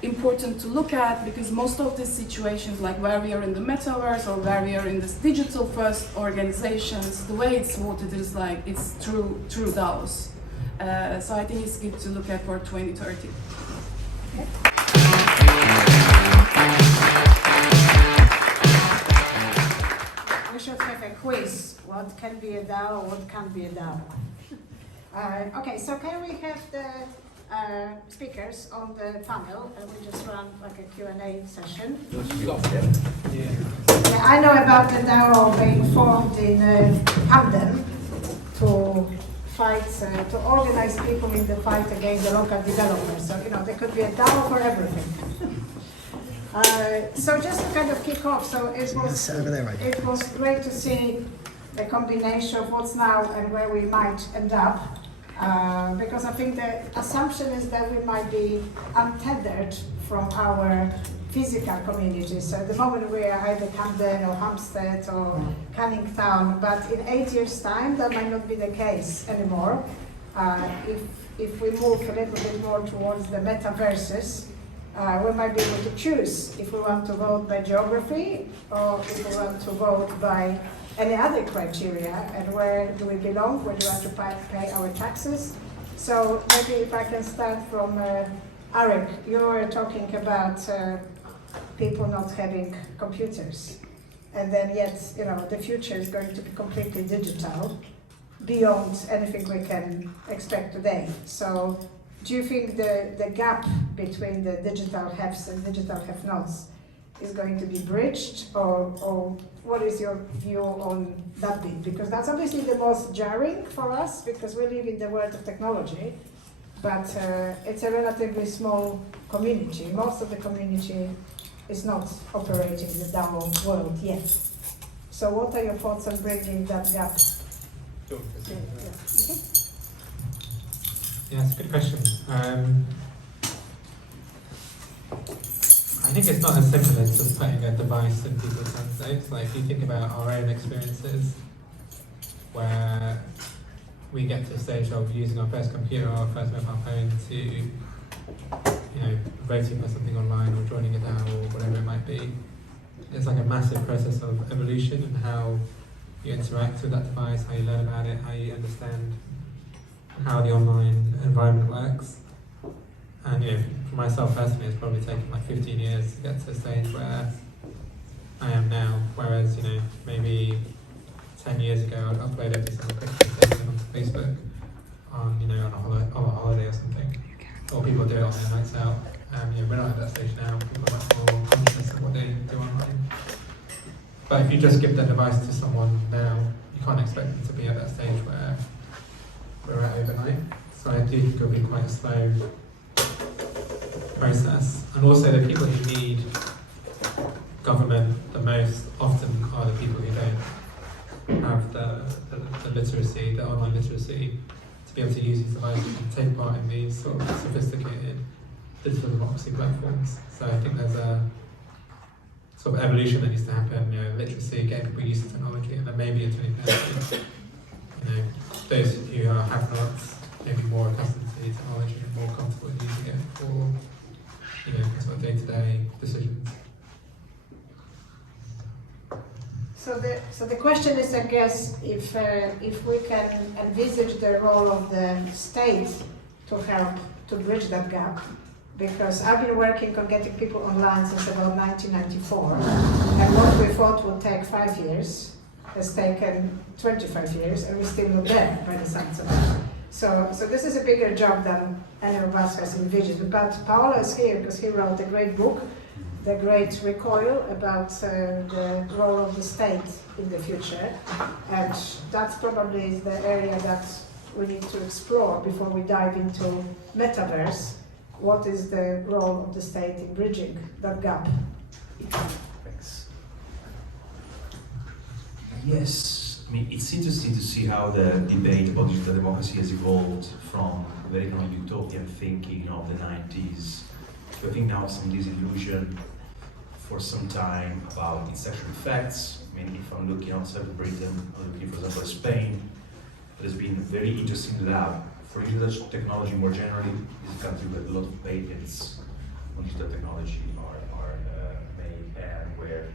important to look at, because most of these situations, like where we are in the metaverse or where we are in this digital first organizations, the way it's voted is like it's through DAOs. So I think it's good to look at for 2030. Okay. We should have a quiz. What can be a DAO? What can't be a DAO? Okay, so can we have the speakers on the panel, and we just run like a Q&A session. Yeah, I know about the DAO being formed in Camden to fight, to organize people in the fight against the local developers. So, you know, there could be a DAO for everything. So just to kind of kick off, so it was great to see the combination of what's now and where we might end up. Because I think the assumption is that we might be untethered from our physical communities. So at the moment we are either Camden or Hampstead or Canning Town, but in 8 years' time that might not be the case anymore. If we move a little bit more towards the metaverses, we might be able to choose if we want to vote by geography or if we want to vote by any other criteria, and where do we belong, where do we have to pay our taxes. So maybe if I can start from Arek, you were talking about people not having computers, and then yet, you know, the future is going to be completely digital, beyond anything we can expect today. So do you think the gap between the digital haves and digital have-nots is going to be bridged, or what is your view on that bit? Because that's obviously the most jarring for us, because we live in the world of technology, but it's a relatively small community. Most of the community is not operating in the DAO world yet. So what are your thoughts on bridging that gap? Sure. Yeah. Okay. Yeah, it's a good question. I think it's not as simple as just putting a device in people's hands. It's like, if you think about our own experiences, where we get to a stage of using our first computer or our first mobile phone to, you know, voting for something online or joining a DAO or whatever it might be. It's like a massive process of evolution in how you interact with that device, how you learn about it, how you understand how the online environment works. And, you know, for myself personally, it's probably taken like 15 years to get to a stage where I am now. Whereas, you know, maybe 10 years ago, I'd upload every single picture onto Facebook on, you know, on a holiday or something. Or people do it on their nights out. You know, we're not at that stage now. People are much more conscious of what they do online. But if you just give that device to someone now, you can't expect them to be at that stage where we're at overnight. So I do think it'll be quite a slow process. And also the people who need government the most often are the people who don't have the literacy, the online literacy, to be able to use these devices and take part in these sort of sophisticated digital democracy platforms. So I think there's a sort of evolution that needs to happen, you know, literacy, getting people used to technology, and then maybe in 2030, you know, those who have-nots maybe more accustomed to technology and more comfortable in using it for, you know, sort of day-to-day decisions. So the question is, I guess, if we can envisage the role of the state to help to bridge that gap, because I've been working on getting people online since about 1994, and what we thought would take 5 years has taken 25 years, and we're still not there by the sounds of it. So this is a bigger job than any of us has envisioned. But Paolo is here because he wrote a great book the great recoil about the role of the state in the future, and that's probably the area that we need to explore before we dive into Metaverse. What is the role of the state in bridging that gap? Thanks. Yes, I mean, it's interesting to see how the debate about digital democracy has evolved from very kind of utopian thinking of the 90s to I think now some disillusion for some time about its actual effects. I mean, if I'm looking outside of Britain, I'm looking, for example, at Spain, there's been a very interesting lab for digital technology more generally. This country with a lot of patents on digital technology are made, and where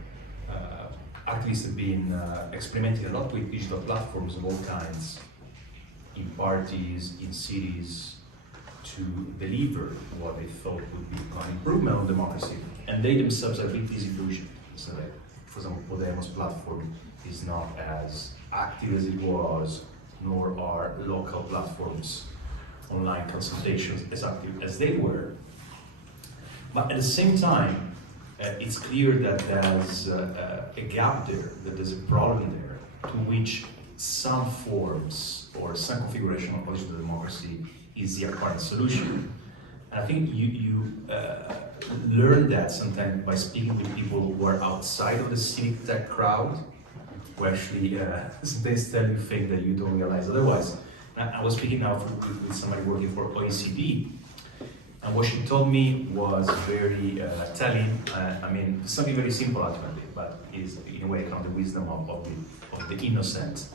activists have been experimenting a lot with digital platforms of all kinds in parties, in cities, to deliver what they thought would be an improvement on democracy. And they themselves are a bit disillusioned. So that, for example, Podemos platform is not as active as it was, nor are local platforms, online consultations, as active as they were. But at the same time, it's clear that there's a gap there, that there's a problem there, to which some forms or some configuration of digital democracy is the apparent solution. And I think you learn that sometimes by speaking with people who are outside of the civic tech crowd, who actually sometimes tell you things that you don't realize otherwise. And I was speaking now with somebody working for OECD, and what she told me was very telling. I mean, something very simple ultimately, but is in a way kind of the wisdom of the innocent.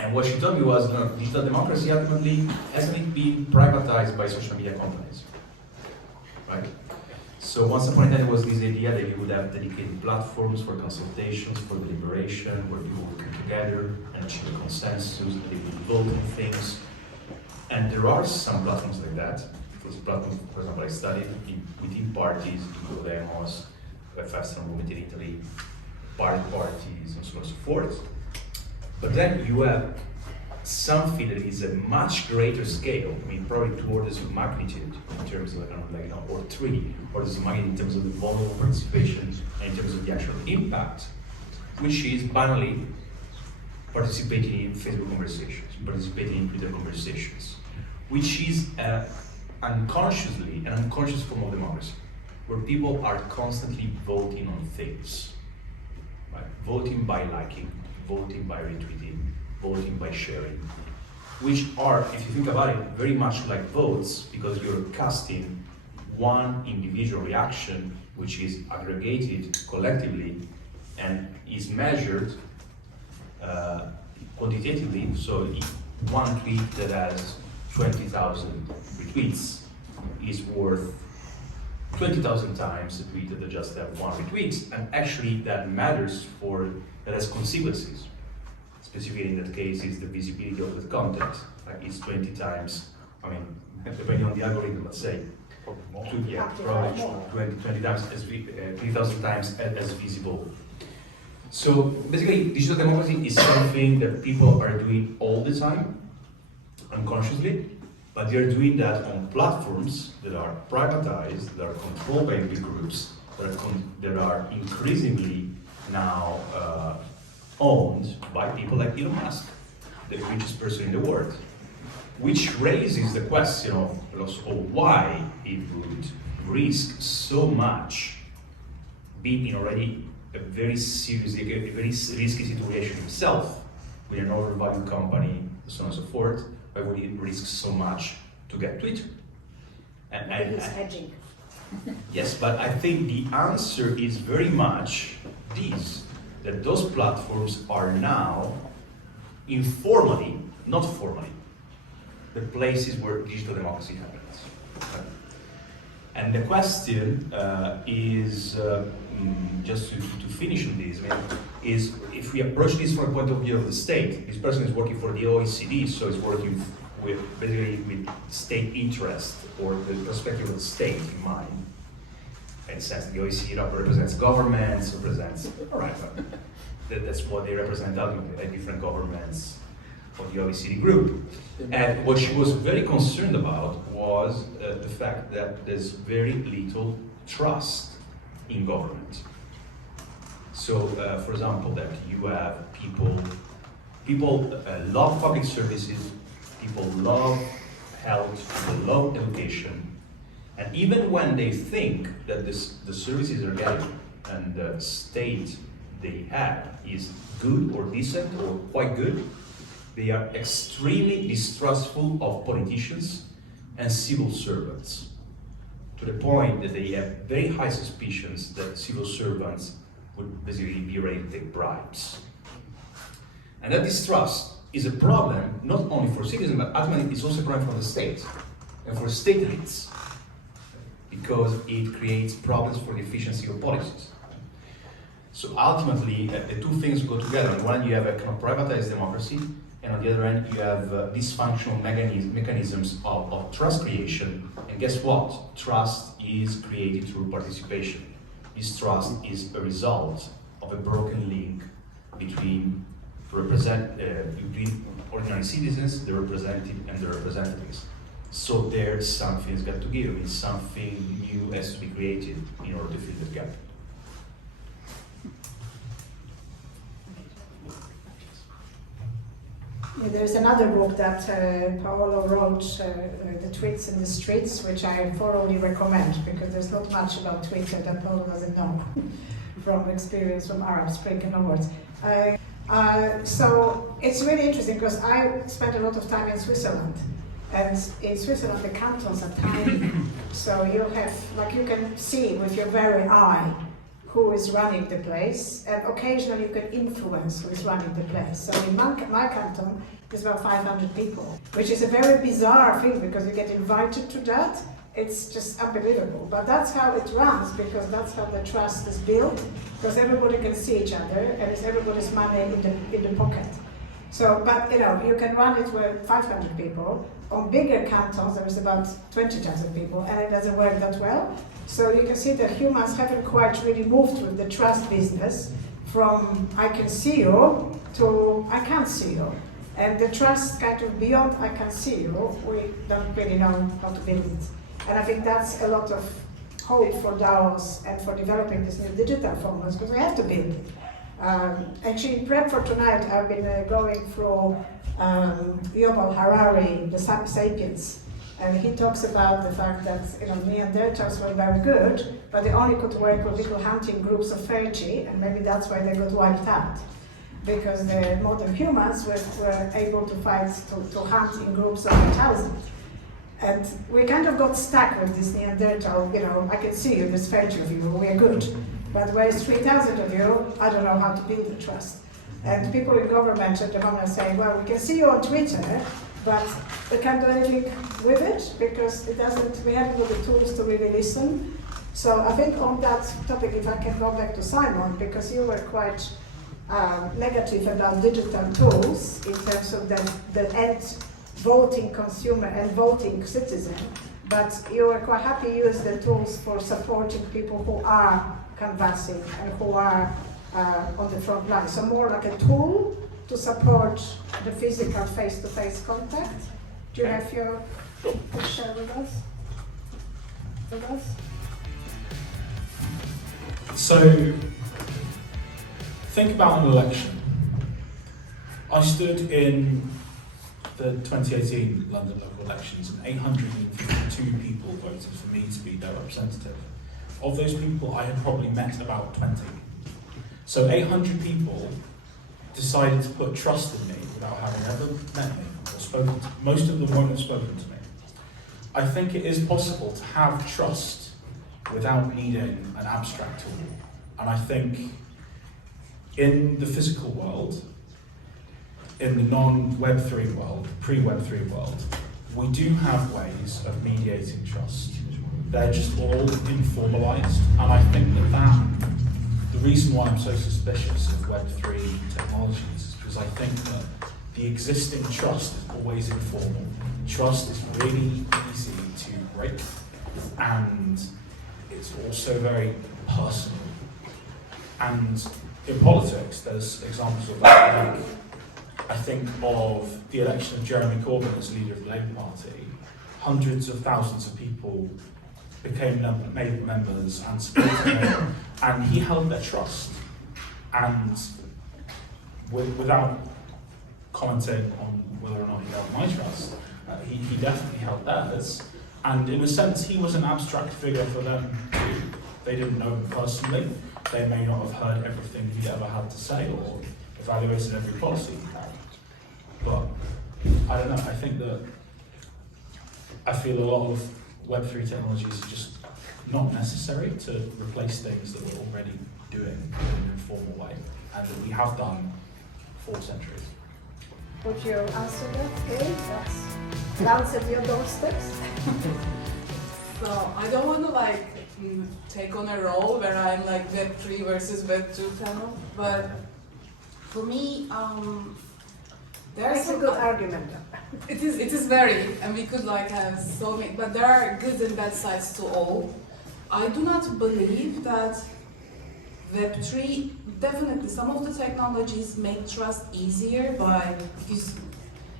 And what she told me was, digital democracy ultimately hasn't been privatized by social media companies, right? So once upon a time there was this idea that you would have dedicated platforms for consultations, for deliberation, where people would come together and achieve a consensus, and they would vote on things. And there are some platforms like that. Those platforms, for example, I studied within parties, in Podemos, Cybersalon movement in Italy, parties, and so on and so forth. But then you have something that is a much greater scale. I mean, probably 2 orders of magnitude in terms of, or 3 orders of magnitude in terms of the volume of participation and in terms of the actual impact, which is banally participating in Facebook conversations, participating in Twitter conversations, which is unconsciously an unconscious form of democracy, where people are constantly voting on things, right? Voting by liking, voting by retweeting, voting by sharing, which are, if you think about it, very much like votes, because you're casting one individual reaction, which is aggregated collectively and is measured quantitatively. So one tweet that has 20,000 retweets is worth 20,000 times a tweet that just have 1 retweet, and actually that matters that has consequences. Specifically in that case is the visibility of the content. Like it's 20 times, I mean, depending on the algorithm, let's say, probably 20 times, 3,000 times as visible. So basically, digital democracy is something that people are doing all the time, unconsciously, but they're doing that on platforms that are privatized, that are controlled by big groups, that are increasingly now owned by people like Elon Musk, the richest person in the world, which raises the question of why it would risk so much being in already a very risky situation himself with an overvalued company, so on and so forth. Why would he risk so much to get Twitter? And he's hedging. Yes, but I think the answer is very much this, that those platforms are now informally, not formally, the places where digital democracy happens. And the question is, just to finish on this, is if we approach this from a point of view of the state, this person is working for the OECD, so is working with basically with state interest or the perspective of the state in mind. In the sense that the OECD represents governments, that's what they represent ultimately, like different governments of the OECD group. And what she was very concerned about was the fact that there's very little trust in government. So, for example, that you have people love public services, people love health, people love education, and even when they think that the services are getting and the state they have is good or decent or quite good, they are extremely distrustful of politicians and civil servants, to the point that they have very high suspicions that civil servants would basically be ready to take bribes. And that distrust is a problem not only for citizens, but ultimately it's also a problem for the state and for state elites, because it creates problems for the efficiency of policies. So ultimately, the two things go together. On one, you have a kind of privatized democracy, and on the other end, you have dysfunctional mechanisms of trust creation. And guess what? Trust is created through participation. This trust is a result of a broken link between between ordinary citizens, the represented, and the representatives. So there's something that's got to give. I mean, something new has to be created in order to fill that gap. Yeah, there's another book that Paolo wrote, The Tweets in the Streets, which I thoroughly recommend, because there's not much about Twitter that Paolo doesn't know from experience from Arab Spring and onwards. So it's really interesting, because I spent a lot of time in Switzerland. And in Switzerland, the cantons are tiny. So you have, like, you can see with your very eye who is running the place, and occasionally you can influence who is running the place. So in my canton, there's about 500 people, which is a very bizarre thing, because you get invited to that. It's just unbelievable. But that's how it runs, because that's how the trust is built, because everybody can see each other, and it's everybody's money in the pocket. So, but you know, you can run it with 500 people. On bigger cantons, there is about 20,000 people, and it doesn't work that well. So you can see that humans haven't quite really moved with the trust business from I can see you to I can't see you. And the trust kind of beyond I can see you, we don't really know how to build it. And I think that's a lot of hope for DAOs and for developing this new digital formats, because we have to build it. Actually, in prep for tonight, I've been going through Yuval Harari, the Sapiens, and he talks about the fact that Neanderthals were very good, but they only could work with little hunting groups of 30, and maybe that's why they got wiped out, because the modern humans were able to fight, to hunt in groups of 1,000. And we kind of got stuck with this Neanderthal, I can see you, there's 30 of you, we are good. But whereas 3,000 of you, I don't know how to build the trust. And people in government at the moment are saying, well, we can see you on Twitter, but we can't do anything with it because we haven't got the tools to really listen. So I think on that topic, if I can go back to Simon, because you were quite negative about digital tools in terms of the end voting consumer and voting citizen, but you were quite happy to use the tools for supporting people who are canvassing and who are on the front line. So more like a tool to support the physical face-to-face contact. Do you have your to share with us? So, think about an election. I stood in the 2018 London local elections and 852 people voted for me to be their representative. Of those people, I had probably met about 20. So 800 people decided to put trust in me without having ever met me or spoken to me. Most of them won't have spoken to me. I think it is possible to have trust without needing an abstract tool. And I think in the physical world, in the non-Web3 world, pre-Web3 world, we do have ways of mediating trust. They're just all informalized, and I think that the reason why I'm so suspicious of Web3 technologies is because I think that the existing trust is always informal. Trust is really easy to break, and it's also very personal. And in politics, there's examples of that. Like, I think of the election of Jeremy Corbyn as leader of the Labour Party. Hundreds of thousands of people became made members and supported him, and he held their trust. And without commenting on whether or not he held my trust, he definitely held theirs. And in a sense, he was an abstract figure for them too. They didn't know him personally. They may not have heard everything he ever had to say or evaluated every policy he had. But I don't know, I think that I feel a lot of Web3 technologies are just not necessary to replace things that we're already doing in an informal way, and that we have done for centuries. Would you answer that, Kate? That's lands at your doorsteps. So I don't want to like take on a role where I'm like Web3 versus Web2 kind of, but for me, there's That's a good argument. It is very, and we could like have so many, but there are good and bad sides to all. I do not believe that Web3, definitely some of the technologies make trust easier because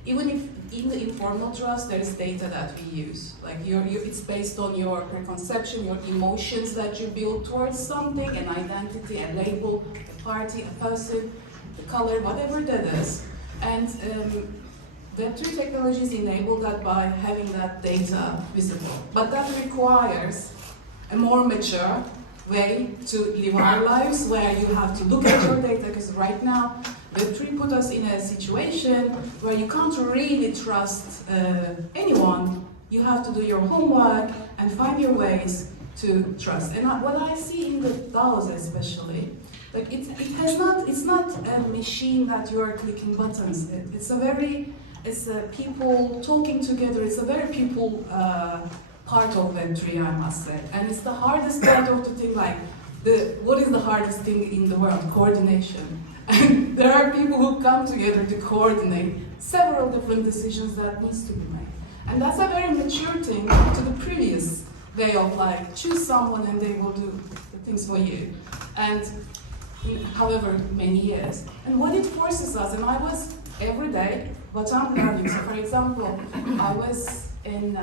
even if in the informal trust there is data that we use, like it's based on your preconception, your emotions that you build towards something, an identity, a label, a party, a person, the color, whatever that is. And Web3 technologies enable that by having that data visible. But that requires a more mature way to live our lives, where you have to look at your data, because right now Web3 put us in a situation where you can't really trust anyone. You have to do your homework and find your ways to trust. And what I see in the DAOs especially, like it's not a machine that you are clicking buttons. It's people talking together. It's a very people part of Web3, I must say. And it's the hardest part of the thing, like what is the hardest thing in the world? Coordination. And there are people who come together to coordinate several different decisions that needs to be made. And that's a very mature thing to the previous way of like choose someone and they will do the things for you. And however many years. And what it forces us, and I was every day, what I'm learning. So for example, I was in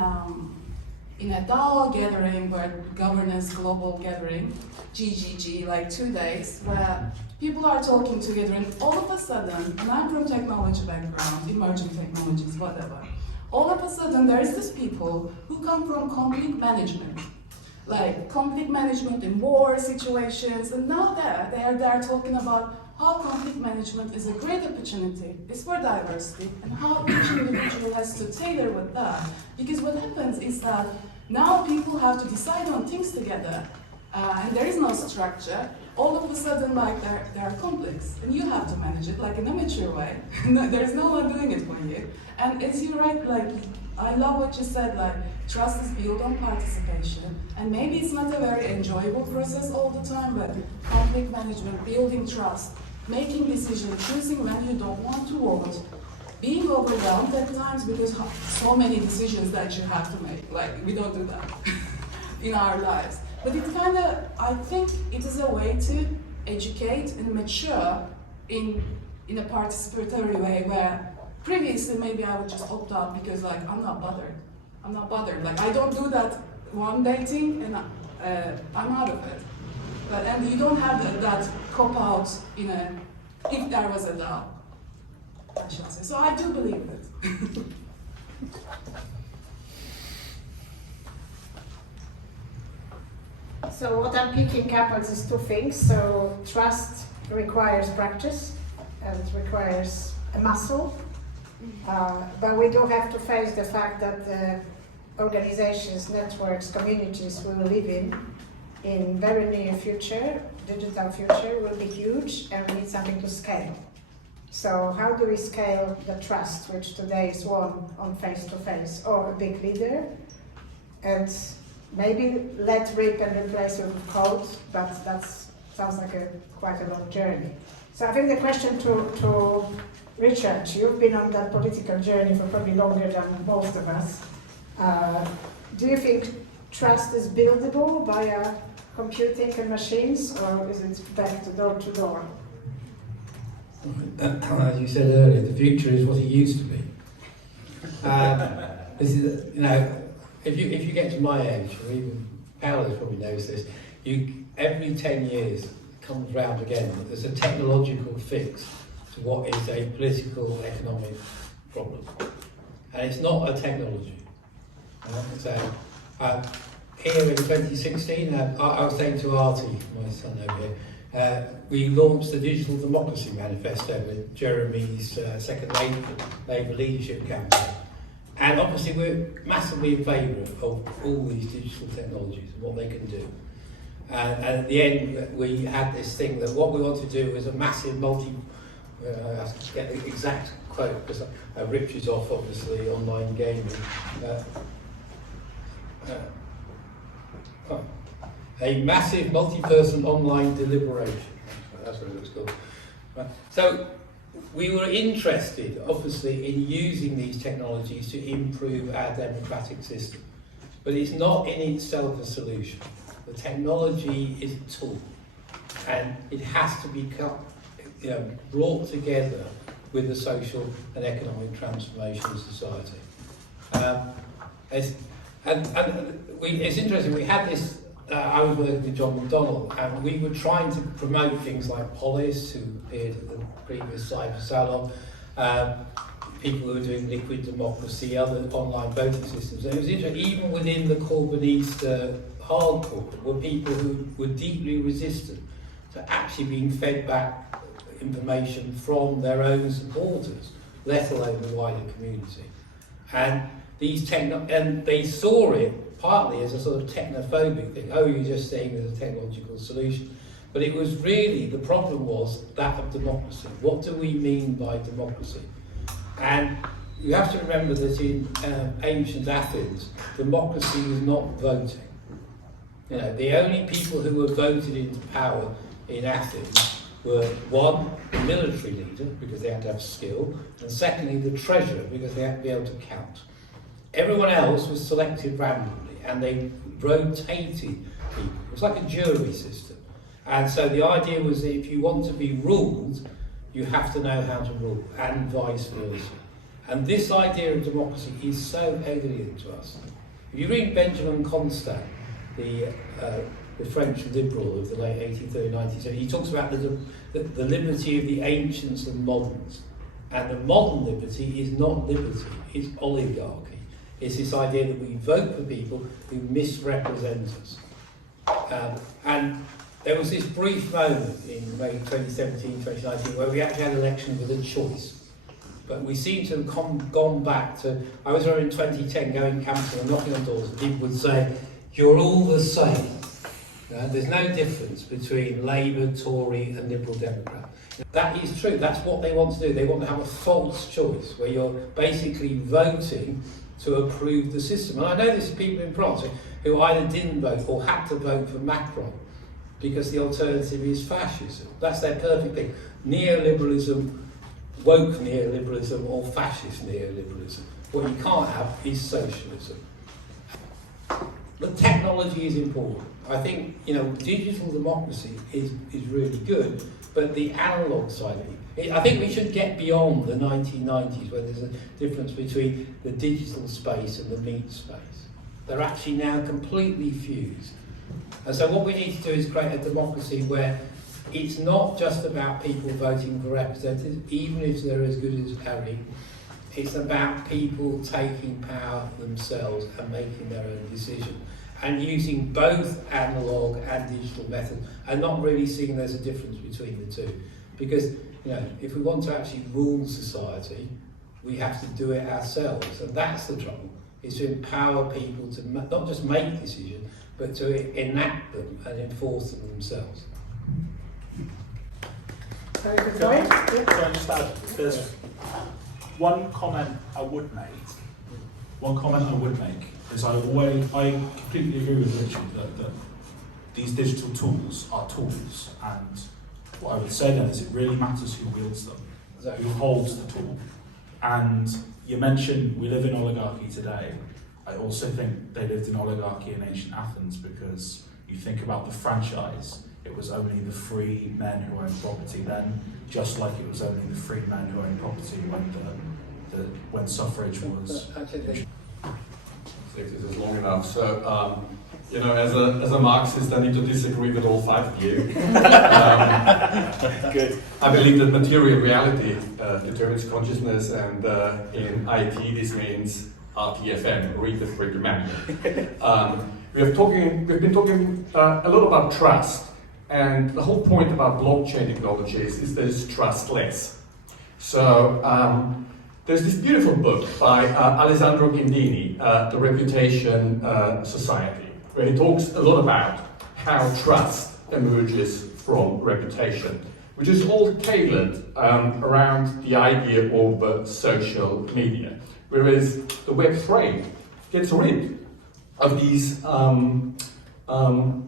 a DAO gathering, where governance global gathering, GGG, like 2 days, where people are talking together, and all of a sudden, and I'm from technology background, emerging technologies, whatever. All of a sudden, there is these people who come from conflict management, like conflict management in war situations, and now they are there talking about how conflict management is a great opportunity, it's for diversity, and how each individual has to tailor with that. Because what happens is that now people have to decide on things together, and there is no structure. All of a sudden, like there are conflicts, and you have to manage it like in a mature way. There's no one doing it for you. And as you write, like I love what you said, like trust is built on participation, and maybe it's not a very enjoyable process all the time, but conflict management, building trust, making decisions, choosing when you don't want to vote, being overwhelmed at times because so many decisions that you have to make. Like we don't do that in our lives. But it kind of, I think it is a way to educate and mature in a participatory way, where previously maybe I would just opt out because like I'm not bothered. Like I don't do that one dating, and I'm out of it. And you don't have that cop out if there was a DAO, I shall say. So I do believe it. So what I'm picking up on is two things. So trust requires practice and requires a muscle. But we do have to face the fact that the organizations, networks, communities we will live in very near future, digital future, will be huge, and we need something to scale. So how do we scale the trust, which today is won on face-to-face, or a big leader, and maybe let rip and replace it with code, but that sounds like quite a long journey. So I think the question to Richard, you've been on that political journey for probably longer than most of us. Do you think trust is buildable via computing and machines, or is it back to door? As you said earlier, the future is what it used to be. This is, if you get to my age, or even Paolo probably knows this, every 10 years comes round again, there's a technological fix to what is a political, economic problem. And it's not a technology. Here in 2016, I was saying to Artie, my son over here, we launched the Digital Democracy Manifesto with Jeremy's second Labour leadership campaign. And obviously we're massively in favour of all these digital technologies and what they can do. And at the end, we had this thing that what we want to do is a massive I have to get the exact quote because Richard's off, obviously, online gaming. A massive multi-person online deliberation. That's what it was called. So we were interested, obviously, in using these technologies to improve our democratic system. But it's not in itself a solution. The technology is a tool, and it has to be brought together with the social and economic transformation of society. It's interesting, we had this, I was working with John McDonnell, and we were trying to promote things like Polis, who appeared at the previous Cybersalon, people who were doing liquid democracy, other online voting systems. And it was interesting, even within the Corbynista hardcore, were people who were deeply resistant to actually being fed back information from their own supporters, let alone the wider community. And they saw it partly as a sort of technophobic thing. Oh, you're just saying there's a technological solution. But it was really, the problem was that of democracy. What do we mean by democracy? And you have to remember that in ancient Athens, democracy was not voting. You know, the only people who were voted into power in Athens were, one, the military leader, because they had to have skill, and secondly, the treasurer, because they had to be able to count. Everyone else was selected randomly, and they rotated people. It was like a jury system. And so the idea was that if you want to be ruled, you have to know how to rule, and vice versa. And this idea of democracy is so alien to us. If you read Benjamin Constant, the French liberal of the late 1830s, 1970s, he talks about the liberty of the ancients and moderns. And the modern liberty is not liberty, it's oligarchy. It's this idea that we vote for people who misrepresent us. And there was this brief moment in May 2017, 2019, where we actually had an election with a choice. But we seem to have gone back to, I was there in 2010 going camping and knocking on doors, and people would say, you're all the same. There's no difference between Labour, Tory and Liberal Democrat. That is true, that's what they want to do. They want to have a false choice, where you're basically voting to approve the system. And I know there's people in France who either didn't vote or had to vote for Macron, because the alternative is fascism. That's their perfect thing. Neoliberalism, woke neoliberalism or fascist neoliberalism. What you can't have is socialism. But technology is important. I think, digital democracy is really good, but the analog side of it, I think we should get beyond the 1990s, where there's a difference between the digital space and the meat space. They're actually now completely fused. And so what we need to do is create a democracy where it's not just about people voting for representatives, even if they're as good as Harry. It's about people taking power themselves and making their own decision, and using both analog and digital methods, and not really seeing there's a difference between the two. Because if we want to actually rule society, we have to do it ourselves, and that's the trouble, is to empower people to not just make decisions, but to enact them and enforce them themselves. Very good Can point. I just add, there's one comment I would make is I completely agree with Richard that these digital tools are tools, and what I would say then is it really matters who wields them, who holds the tool. And you mentioned we live in oligarchy today. I also think they lived in oligarchy in ancient Athens, because you think about the franchise, it was only the free men who owned property then, just like it was only the free men who owned property when suffrage was. If this is long enough. So You know, as a Marxist, I need to disagree with all 5 of you. Good. I believe that material reality determines consciousness, and in IT this means RTFM, read the freaking manual. We've been talking a lot about trust, and the whole point about blockchain technologies is that it's trustless. So there's this beautiful book by Alessandro Ghindini, The Reputation Society, where he talks a lot about how trust emerges from reputation, which is all tailored around the idea of social media, whereas the Web3 gets rid of these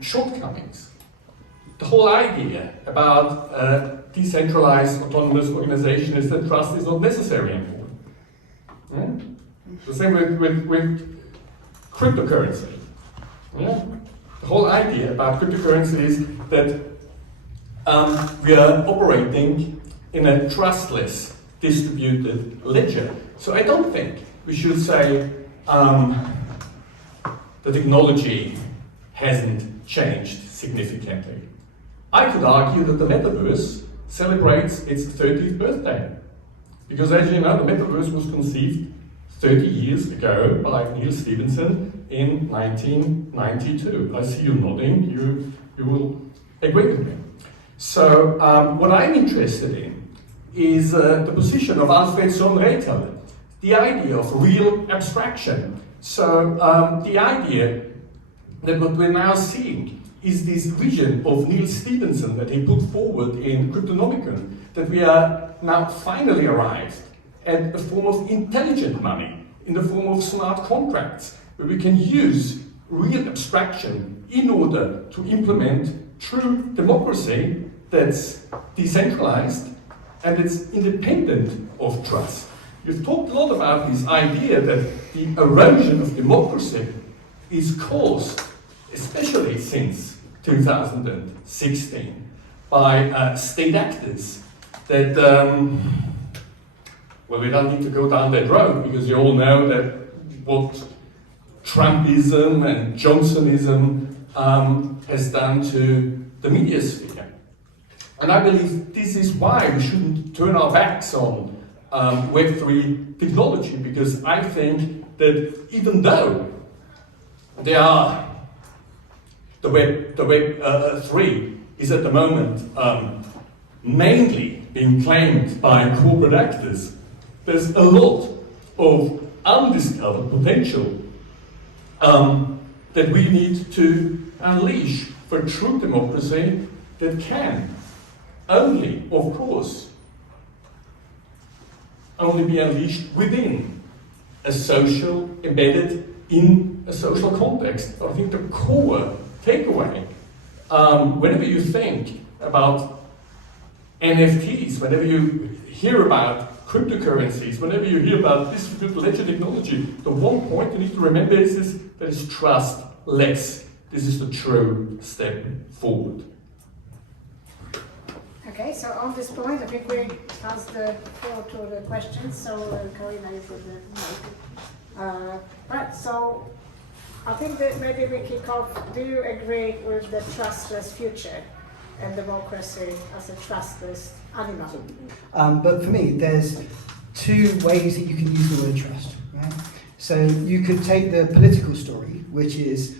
shortcomings. The whole idea about decentralized autonomous organization is that trust is not necessary anymore. Yeah? The same with cryptocurrency. Yeah? The whole idea about cryptocurrency is that we are operating in a trustless distributed ledger. So I don't think we should say the technology hasn't changed significantly. I could argue that the Metaverse celebrates its 30th birthday. Because as you know, the Metaverse was conceived 30 years ago by Neil Stephenson in 1992. I see you nodding, you will agree with me. So what I'm interested in is the position of Alfred Sohn-Rethel, the idea of real abstraction. So the idea that what we're now seeing is this vision of Neil Stephenson that he put forward in Cryptonomicon, that we are now finally arrived at a form of intelligent money, in the form of smart contracts, where we can use real abstraction in order to implement true democracy that's decentralized and it's independent of trust. You've talked a lot about this idea that the erosion of democracy is caused, especially since 2016, by state actors that, well, we don't need to go down that road because you all know that what Trumpism and Johnsonism has done to the media sphere. And I believe this is why we shouldn't turn our backs on Web3 technology, because I think that even though there are the Web 3 is at the moment mainly being claimed by corporate actors, there's a lot of undiscovered potential that we need to unleash for true democracy that can only, of course, only be unleashed within a social, embedded in a social context. I think the core takeaway, whenever you think about NFTs, whenever you hear about cryptocurrencies, whenever you hear about distributed ledger technology, the one point you need to remember is that it's trustless. This is the true step forward. Okay, so on this point, I think we pass the floor to the questions. So, Karina, you put the right. So, I think that maybe we kick off. Do you agree with the trustless future and democracy as a trustless animal? But for me, there's two ways that you can use the word trust. Right? So you could take the political story, which is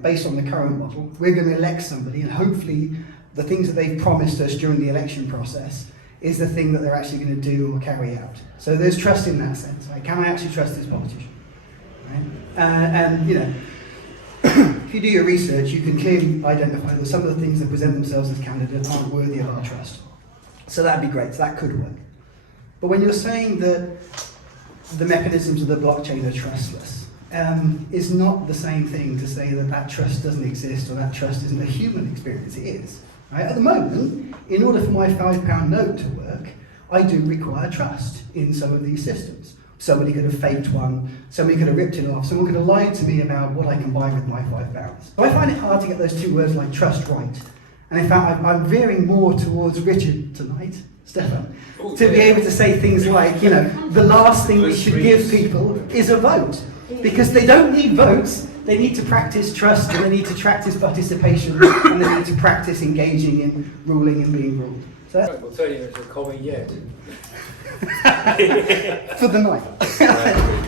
based on the current model. We're going to elect somebody, and hopefully the things that they've promised us during the election process is the thing that they're actually going to do or carry out. So there's trust in that sense. Right? Can I actually trust this politician? Right? And if you do your research, you can clearly identify that some of the things that present themselves as candidates aren't worthy of our trust. So that'd be great. So that could work. But when you're saying that the mechanisms of the blockchain are trustless, is not the same thing to say that that trust doesn't exist or that trust isn't a human experience. It is. Right? At the moment, in order for my £5 note to work, I do require trust in some of these systems. Somebody could have faked one, somebody could have ripped it off, someone could have lied to me about what I can buy with my £5. So I find it hard to get those two words like trust right. And in fact, I'm veering more towards Richard tonight, Stefan, to be able to say things like, the last thing we should give people is a vote. Because they don't need votes they need to practice trust, and they need to practice participation, and they need to practice engaging in ruling and being ruled. So that's We'll turn you into a commie yet. for the night.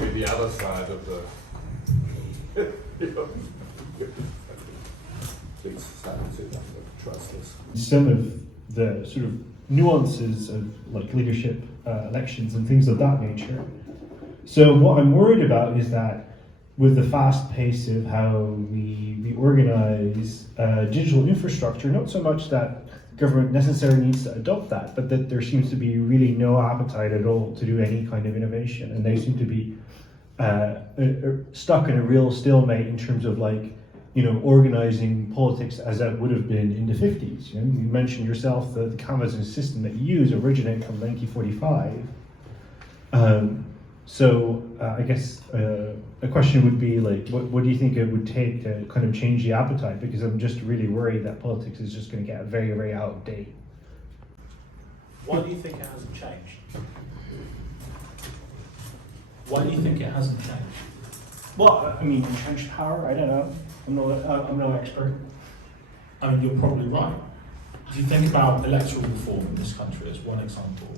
Maybe the other side of the big society that trustless. Some of the sort of nuances of like leadership elections and things of that nature. So what I'm worried about is that with the fast pace of how we organize digital infrastructure, not so much that government necessarily needs to adopt that, but that there seems to be really no appetite at all to do any kind of innovation, and they seem to be stuck in a real stalemate in terms of like, organizing politics as that would have been in the 50s. You mentioned yourself the canvassing system that you use originated from 1945. So I guess a question would be like, what do you think it would take to kind of change the appetite? Because I'm just really worried that politics is just going to get very, very out of date. Why do you think it hasn't changed? Why do you think it hasn't changed? Well, I mean, entrenched power, I don't know. I'm no expert. I mean, you're probably right. If you think about electoral reform in this country as one example,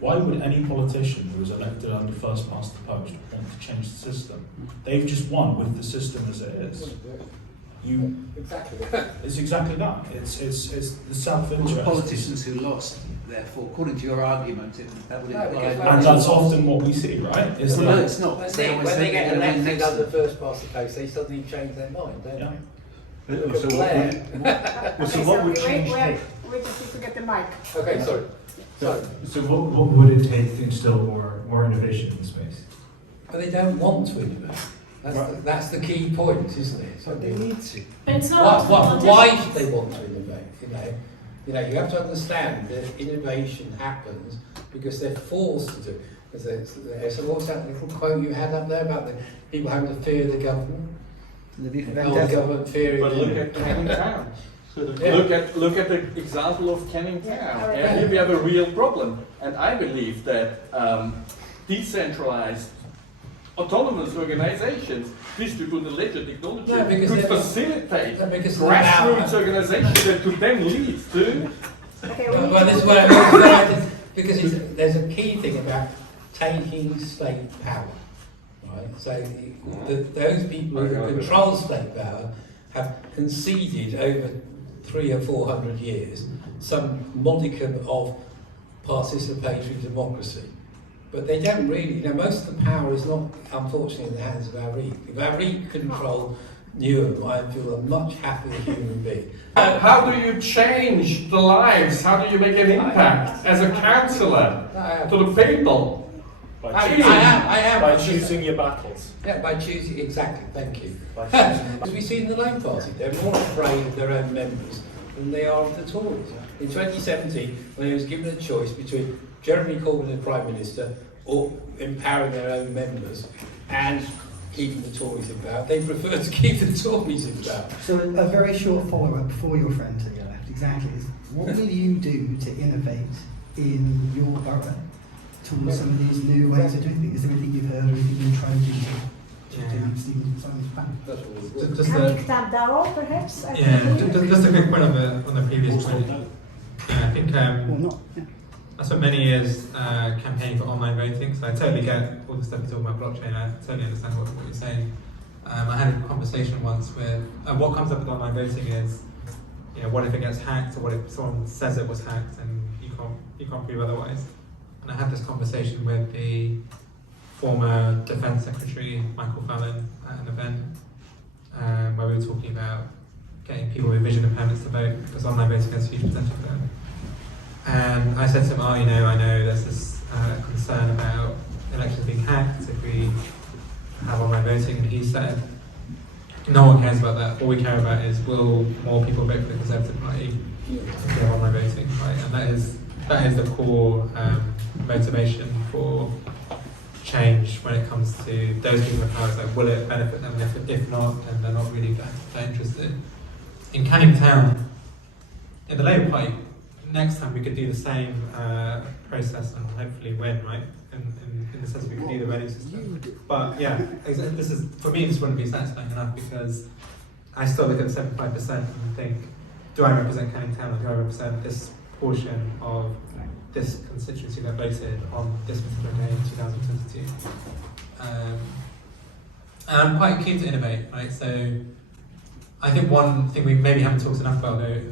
why would any politician who was elected under first past the post want to change the system? They've just won with the system as it is. Exactly. It's exactly that. It's the self-interest. Well, politicians who lost, therefore, according to your argument, that would imply. And that's often what we see, right? Is no, that it's not. When they get elected under first past the post, they suddenly change their mind, don't Yeah. they? So what would change take? We just need to get the mic. Okay, sorry. So what would it take to instill more innovation in the space? But they don't want to innovate. That's the key point, isn't it? But they need to. It's not. Why should they want to innovate? You have to understand that innovation happens because they're forced to do. So what's that little quote you had up there about the people having to fear the government? The government fearing. But look at Canning Town. Yeah. Look at the example of Canning Town. And here we have a real problem. And I believe that decentralized autonomous organizations distribute the ledger technology could facilitate grassroots organizations that could then lead to. Okay, Well, this is what I mean. Because there's a key thing about taking state power, right? So those people who control state power have conceded over 300 or 400 years some modicum of participatory democracy. But they don't really, most of the power is not, unfortunately, in the hands of our REIT. If our REIT controlled Newham, I feel a much happier human being. How do you change the lives? How do you make an impact as a councillor to the people? By choosing your battles. Yeah, by choosing, exactly, thank you. By choosing As we see in the Labour Party, they're more afraid of their own members than they are of the Tories. In 2017, when they was given a choice between Jeremy Corbyn as Prime Minister or empowering their own members and keeping the Tories in power, they preferred to keep the Tories in power. So a very short follow-up before your friend to your left, exactly, is what will you do to innovate in your borough towards some of these new ways of doing things? Is there anything you've heard or anything you're trying to do to meet Stephen Simon's plan? Just Canning Town Darrow, perhaps? a quick point on the previous point. I think Or not? Yeah. I spent many years campaigning for online voting, so I totally get all the stuff you're talking about blockchain. I totally understand what you're saying. I had a conversation once with what comes up with online voting is, what if it gets hacked, or what if someone says it was hacked and you can't prove otherwise. And I had this conversation with the former Defence Secretary Michael Fallon at an event where we were talking about getting people with vision impairments to vote, because online voting has huge potential for them. And I said to him, I know there's this concern about elections being hacked if we have online voting, and he said, no one cares about that. All we care about is, will more people vote for the Conservative Party if we have online voting, right? And that is the core motivation for change when it comes to those people in power. It's like, will it benefit them? If not, then they're not really that interested. In Canning Town, in the Labour Party, next time we could do the same process and hopefully win, right? in the sense we can do the voting system. But yeah, this is, for me, this wouldn't be satisfying enough because I still look at the 75% and think, do I represent Canning Town or do I represent this portion of this constituency that voted on this particular day in 2022? And I'm quite keen to innovate, right? So I think one thing we maybe haven't talked enough about, though,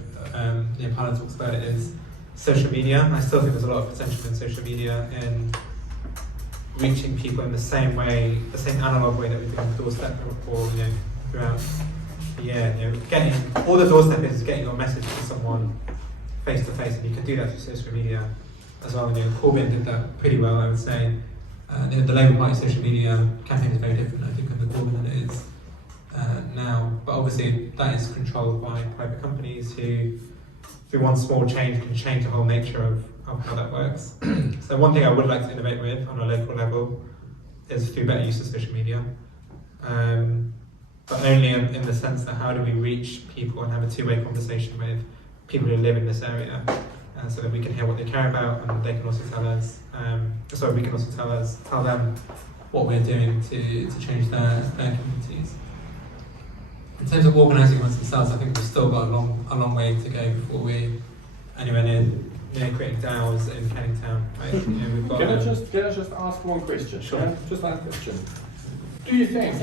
Paolo talks about it, is social media. I still think there's a lot of potential in social media in reaching people in the same way, the same analog way that we do on the doorstep or throughout the year. Getting all the doorstep is getting your message to someone face to face, and you can do that through social media as well. Corbyn did that pretty well, I would say. The Labour Party social media campaign is very different, I think, under Corbyn than it is now. But obviously, that is controlled by private companies who, through one small change, can change the whole nature of how that works. So one thing I would like to innovate with on a local level is through better use of social media. But only in the sense that how do we reach people and have a two-way conversation with people who live in this area, so that we can hear what they care about and they can also tell us, we can also tell them what we're doing to change their communities. In terms of organising amongst themselves, I think we've still got a long way to go before we're anywhere near creating DAOs in Canning Town. Right? We've got, Can I just ask one question? Sure. Yeah? Just one question. Do you think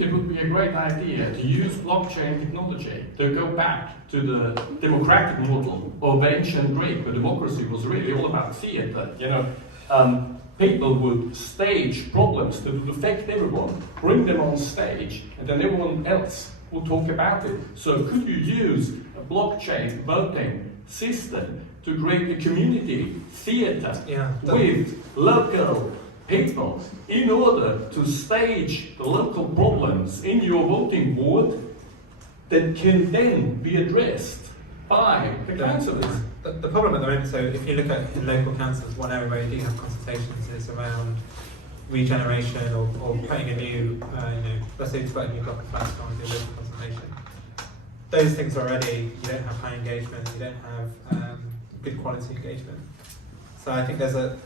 it would be a great idea to use blockchain technology to go back to the democratic model of ancient Greek, where democracy was really all about theatre? People would stage problems that would affect everyone, bring them on stage, and then everyone else would talk about it. So could you use a blockchain voting system to create a community theatre with local people in order to stage the local problems in your voting ward that can then be addressed by the councillors? The problem at the moment, so if you look at in local councils, one area where you do have consultations is around regeneration or putting a new, let's say to put a new block of flats on the local consultation. Those things already, you don't have high engagement, you don't have good quality engagement. So I think there's a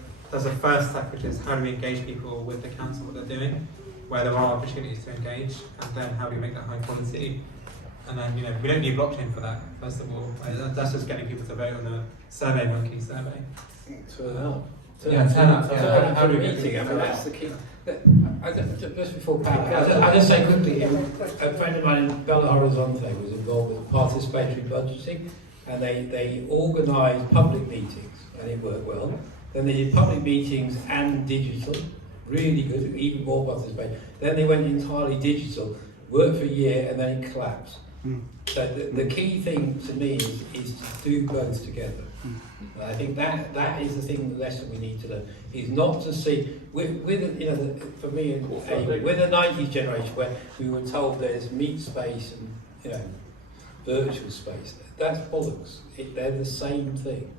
first step, which is how do we engage people with the council, what they're doing, where there are opportunities to engage, and then how do we make that high quality. And then, we don't need blockchain for that, first of all. That's just getting people to vote on a survey monkey survey. Turn out. Turn out. How do we meeting? I mean, that's the key. Just before I'll just say quickly, a friend of mine in Belo Horizonte was involved with participatory budgeting, and they organised public meetings, and it worked well. Then they did public meetings and digital, really good, even more participation. Then they went entirely digital, worked for a year, and then it collapsed. So the key thing to me is to do both together. And I think that is the thing, the lesson we need to learn, is not to see, for me, with the 90s generation, where we were told there's meat space and virtual space, that's bollocks. They're the same thing.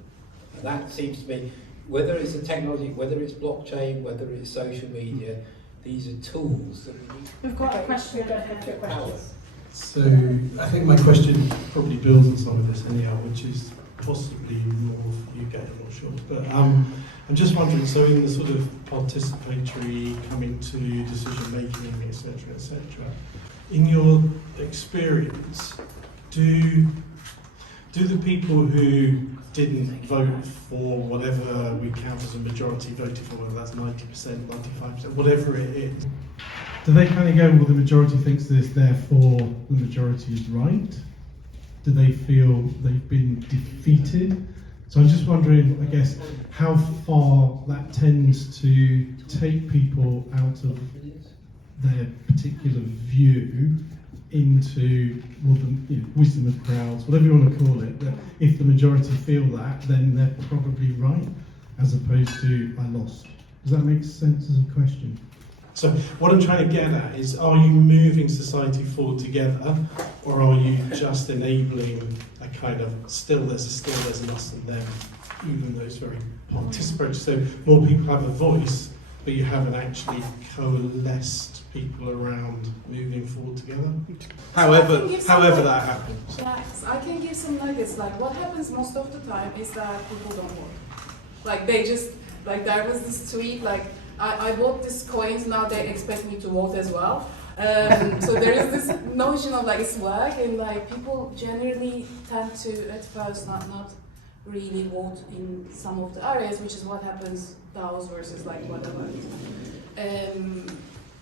And that seems to me, whether it's a technology, whether it's blockchain, whether it's social media, these are tools that we need. We've got a question, we've got two questions. So I think my question probably builds on some of this anyhow, which is possibly more for you, I'm not sure. But I'm just wondering, so in the sort of participatory, coming to decision making, etc., in your experience, do the people who didn't vote for whatever we count as a majority voted for, whether that's 90%, 95%, whatever it is, do they kind of go, well, the majority thinks this, therefore the majority is right? Do they feel they've been defeated? So I'm just wondering, I guess, how far that tends to take people out of their particular view into the wisdom of crowds, whatever you want to call it, that if the majority feel that, then they're probably right, as opposed to, I lost. Does that make sense as a question? So what I'm trying to get at is, are you moving society forward together, or are you just enabling a kind of there's an us and them, even though it's very participatory, so more people have a voice, but you haven't actually coalesced people around moving forward together? However that happens. Yes, I can give some nuggets. Like, what happens most of the time is that people don't work. Like, they just Like there was this tweet like, I bought these coins, now they expect me to vote as well. So there is this notion of like swag, and like people generally tend to at first not really vote in some of the areas, which is what happens DAOs versus like whatever.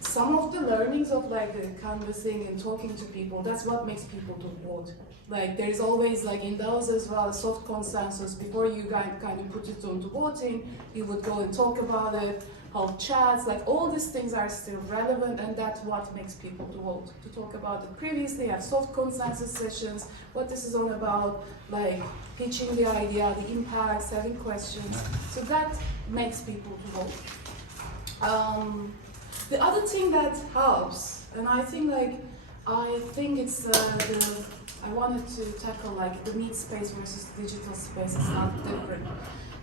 Some of the learnings of like the canvassing and talking to people, that's what makes people to vote. Like there is always like in DAOs as well a soft consensus before you kind of put it on to voting. You would go and talk about it, hold chats, like all these things are still relevant, and that's what makes people to vote. To talk about it previously, have soft consensus sessions, what this is all about, like pitching the idea, the impacts, having questions. So that makes people to vote. The other thing that helps, and I think it's I wanted to tackle like the meat space versus digital space is not different.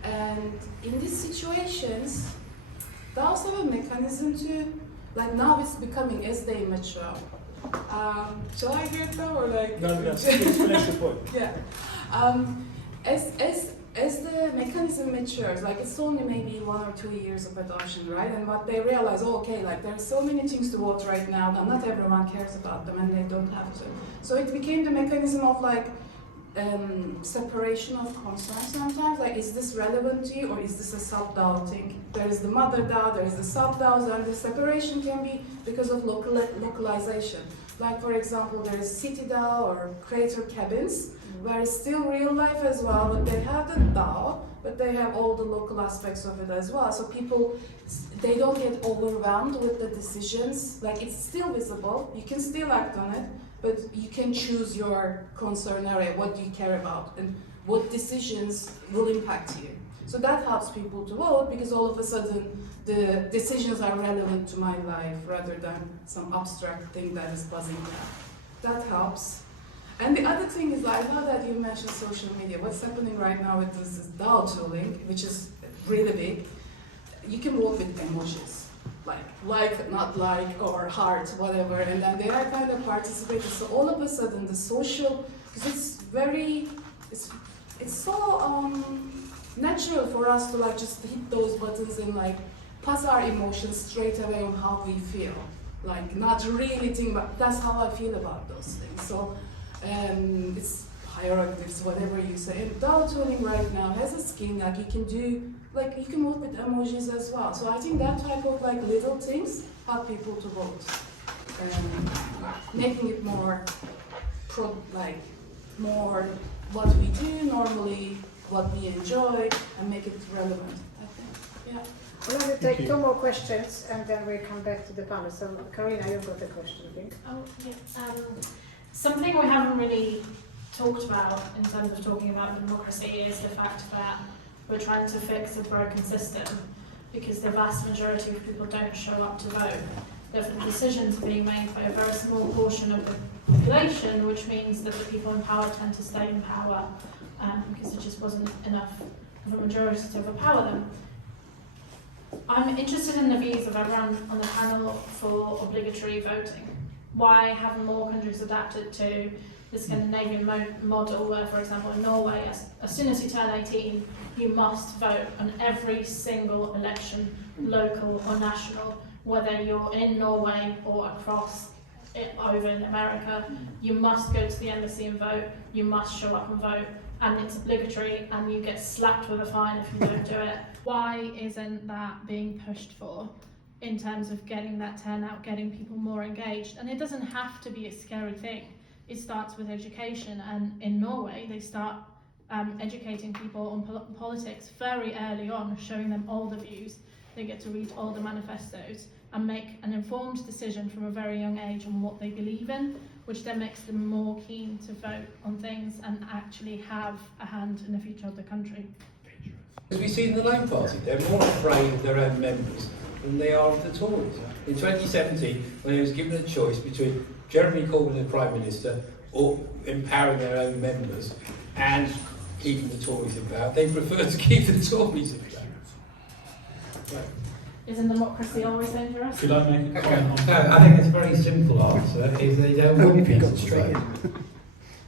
And in these situations, DAOs have a mechanism to, like now it's becoming as they mature. Shall I do it now or like? No, just finish the point. Yeah. As the mechanism matures, like it's only maybe 1 or 2 years of adoption, right? And what they realize, oh, okay, like there are so many things to vote right now that not everyone cares about them and they don't have to. So it became the mechanism of like separation of concerns sometimes, like is this relevant to you or is this a sub-DAO thing? There is the mother DAO, there is the sub-DAOs, and the separation can be because of localization. Like for example, there is city DAO or creator cabins, where it's still real life as well, but they have the DAO, but they have all the local aspects of it as well. So people, they don't get overwhelmed with the decisions. Like it's still visible, you can still act on it, but you can choose your concern area, what do you care about, and what decisions will impact you. So that helps people to vote, because all of a sudden the decisions are relevant to my life rather than some abstract thing that is buzzing around. That helps. And the other thing is, I know that you mentioned social media. What's happening right now with this DAO tooling, which is really big, you can vote with emojis. Like, not like, or heart, whatever, and then they are kind of participating. So all of a sudden the social, because it's so natural for us to like just hit those buttons and like pass our emotions straight away on how we feel. Like not really think, but that's how I feel about those things. So it's hieroglyphs, whatever you say. And DAO tooling right now has a scheme like you can do, like you can vote with emojis as well. So I think that type of like little things help people to vote, making it more more what we do normally, what we enjoy, and make it relevant, I think. Yeah. We're going to take 2 more questions and then we come back to the panel. So Carolina, you've got a question, I think. Oh, yeah. Something we haven't really talked about in terms of talking about democracy is the fact that we're trying to fix a broken system because the vast majority of people don't show up to vote. The decisions are being made by a very small portion of the population, which means that the people in power tend to stay in power because there just wasn't enough of a majority to overpower them. I'm interested in the views of everyone on the panel for obligatory voting. Why haven't more countries adapted to the Scandinavian model where, for example, in Norway, as soon as you turn 18, you must vote on every single election, local or national, whether you're in Norway or across over in America, you must go to the embassy and vote, you must show up and vote, and it's obligatory, and you get slapped with a fine if you don't do it. Why isn't that being pushed for in terms of getting that turnout, getting people more engaged? And it doesn't have to be a scary thing. It starts with education, and in Norway they start educating people on politics very early on, showing them all the views. They get to read all the manifestos and make an informed decision from a very young age on what they believe in, which then makes them more keen to vote on things and actually have a hand in the future of the country. As we see in the Labour Party, they're more afraid of their own members than they are of the Tories. In 2017, when they was given a choice between Jeremy Corbyn as Prime Minister or empowering their own members and keeping the Tories in power, they preferred to keep the Tories in power. Right. Isn't democracy always dangerous? Could I make a comment on No, I think it's a very simple answer, is they don't want people to vote.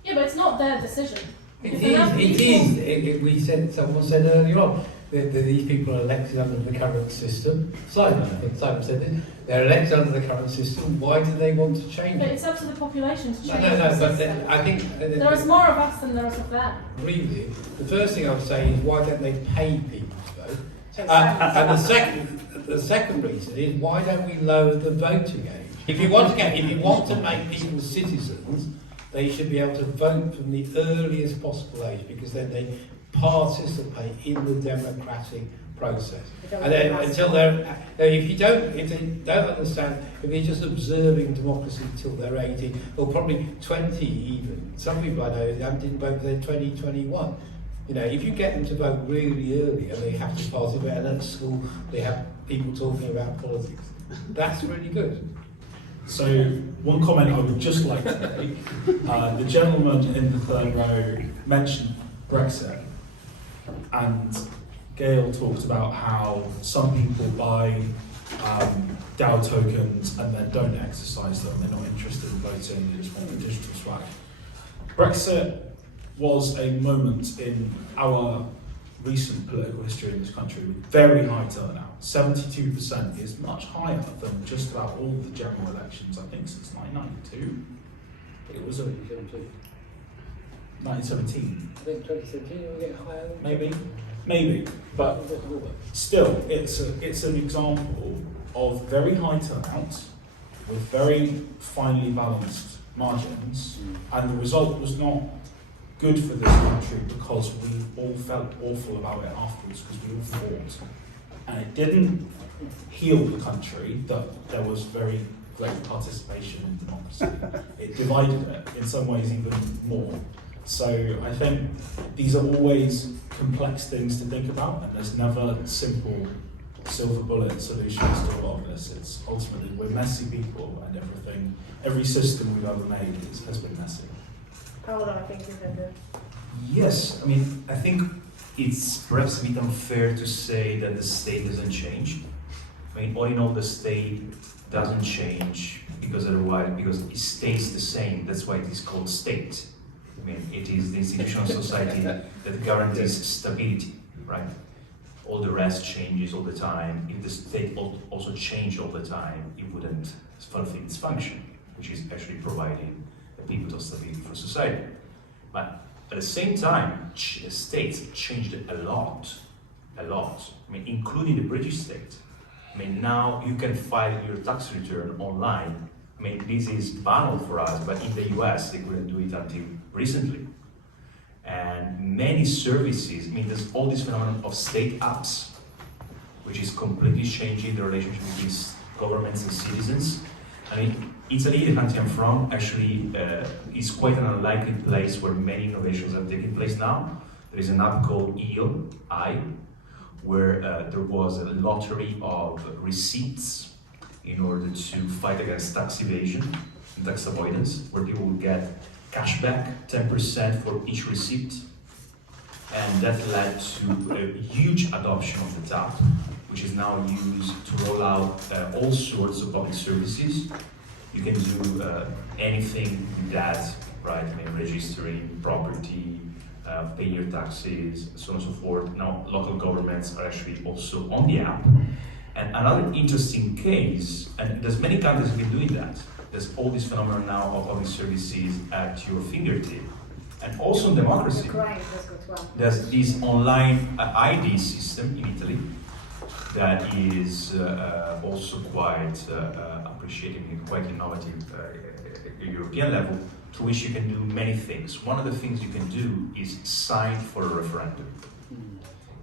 Yeah, but it's not their decision. We said, someone said earlier on, that these people are elected under the current system. Simon, I think Simon said this. They're elected under the current system. Why do they want to change But it? it's up to the population to change No, the but system. I think There is more of us than there is of them. agree with you. The first thing I would say is why don't they pay people to vote? Exactly. And the second reason is why don't we lower the voting age? If you want to make people citizens, they should be able to vote from the earliest possible age, because then they participate in the democratic process. And then until if they don't understand, if they're just observing democracy until they're 18, or probably 20 even. Some people I know didn't vote till they're 20, 21. You know, if you get them to vote really early and they have to participate, and at school they have people talking about politics, that's really good. So one comment I would just like to make, the gentleman in the third row mentioned Brexit, and Gail talked about how some people buy DAO tokens and then don't exercise them. They're not interested in voting, they just want the digital swag. Brexit was a moment in our recent political history in this country with very high turnout. 72% is much higher than just about all the general elections, I think, since 1992. It was 1917. I think 2017 will get higher. Maybe, but still, it's an example of very high turnout with very finely balanced margins, and the result was not good for this country because we all felt awful about it afterwards because we all fought, and it didn't heal the country that there was very great participation in democracy. It divided it in some ways even more. So I think these are always complex things to think about, and there's never simple silver bullet solutions to a lot of this. It's ultimately, we're messy people, and every system we've ever made has been messy. Hold on, I think you can do. Yes, I mean, I think it's perhaps a bit unfair to say that the state doesn't change. I mean, all in all, the state doesn't change because it stays the same. That's why it is called state. I mean, it is the institutional society that guarantees stability, right? All the rest changes all the time. If the state also changed all the time, it wouldn't fulfill its function, which is actually providing a pivotal stability for society. But at the same time, states changed a lot. I mean, including the British state. I mean, now you can file your tax return online. I mean, this is banal for us, but in the US, they couldn't do it until recently. And many services, I mean, there's all this phenomenon of state apps, which is completely changing the relationship between governments and citizens. I mean, Italy, the country I'm from, actually is quite an unlikely place where many innovations are taking place now. There is an app called EO, where there was a lottery of receipts in order to fight against tax evasion and tax avoidance, where people would get cash back, 10% for each receipt. And that led to a huge adoption of the app, which is now used to roll out all sorts of public services. You can do anything with that, right? I mean, registering property, paying your taxes, so on and so forth. Now, local governments are actually also on the app. And another interesting case, and there's many countries who have been doing that. There's all this phenomenon now of public services at your fingertip. And also in democracy, there's this online ID system in Italy that is also quite appreciated and quite innovative at the European level, through which you can do many things. One of the things you can do is sign for a referendum.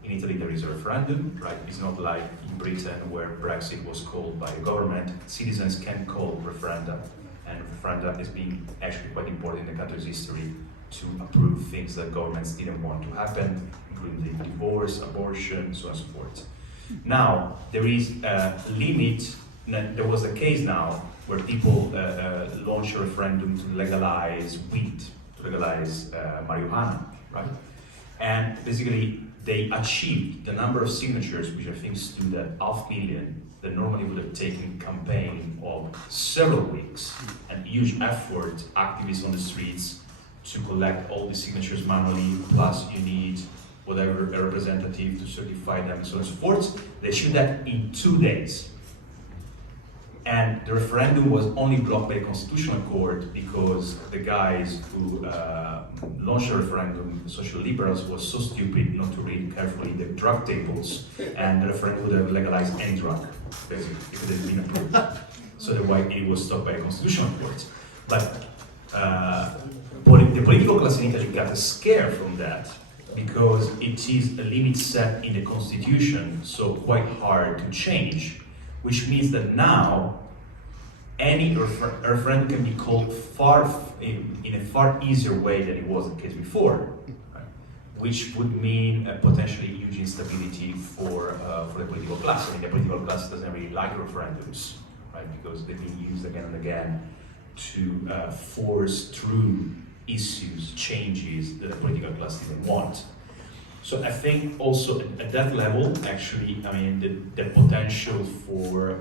In Italy there is a referendum, right? It's not like in Britain where Brexit was called by the government. Citizens can call referenda, and referenda has been actually quite important in the country's history to approve things that governments didn't want to happen, including the divorce, abortion, so on and so forth. Now, there is a limit. There was a case now where people launched a referendum to legalize weed, to legalize marijuana, right? And basically, they achieved the number of signatures, which I think stood at 500,000, that normally would have taken a campaign of several weeks and huge effort, activists on the streets, to collect all the signatures manually, plus you need whatever a representative to certify them and so on and so forth. They achieved that in 2 days. And the referendum was only blocked by the Constitutional Court because the guys who launched the referendum, the social liberals, was so stupid not to read carefully the drug tables, and the referendum would have legalized any drug, basically, if it had been approved. So that's why it was stopped by the Constitutional Court. But the political class in Italy got a scare from that because it is a limit set in the Constitution, so quite hard to change. Which means that now any referendum can be called in a far easier way than it was the case before, right? Which would mean potentially huge instability for the political class. I mean, the political class doesn't really like referendums, right? Because they've been used again and again to force through issues, changes that the political class didn't want. So I think also at that level, actually, I mean, the potential for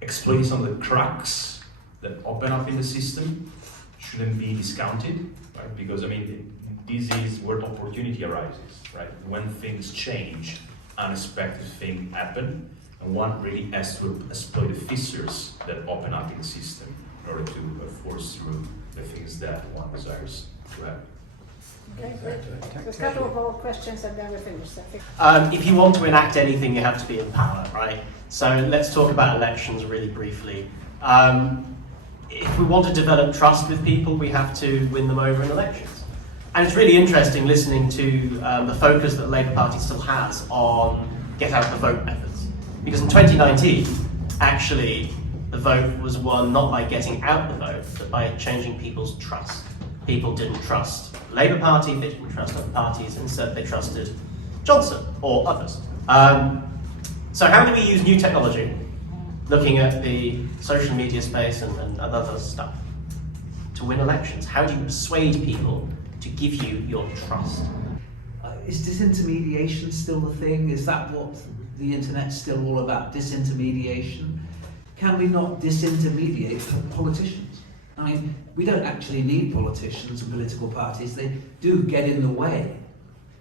exploiting some of the cracks that open up in the system shouldn't be discounted, right? Because I mean, this is where opportunity arises, right? When things change, unexpected things happen, and one really has to exploit the fissures that open up in the system in order to force through the things that one desires to have. Okay, great. There's a couple of more questions and then we're finished, I think. If you want to enact anything, you have to be in power, right? So let's talk about elections really briefly. If we want to develop trust with people, we have to win them over in elections. And it's really interesting listening to the focus that the Labour Party still has on get out the vote methods. Because in 2019, actually, the vote was won not by getting out the vote, but by changing people's trust. People didn't trust the Labour Party, they didn't trust other parties, instead they trusted Johnson or others. So how do we use new technology, looking at the social media space and other stuff, to win elections? How do you persuade people to give you your trust? Is disintermediation still the thing? Is that what the internet's still all about, disintermediation? Can we not disintermediate politicians? I mean, we don't actually need politicians and political parties. They do get in the way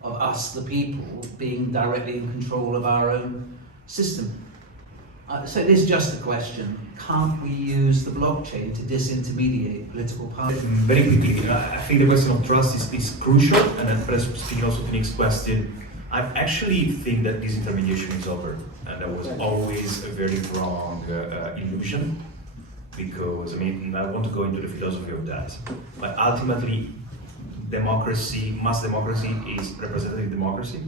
of us, the people, being directly in control of our own system. So it is just a question, can't we use the blockchain to disintermediate political parties? Very quickly, I think the question of trust is crucial, and then perhaps speaking also to Nick's question, I actually think that disintermediation is over, and that was always a very wrong illusion. Because, I mean, I want to go into the philosophy of that. But ultimately, democracy, mass democracy is representative democracy.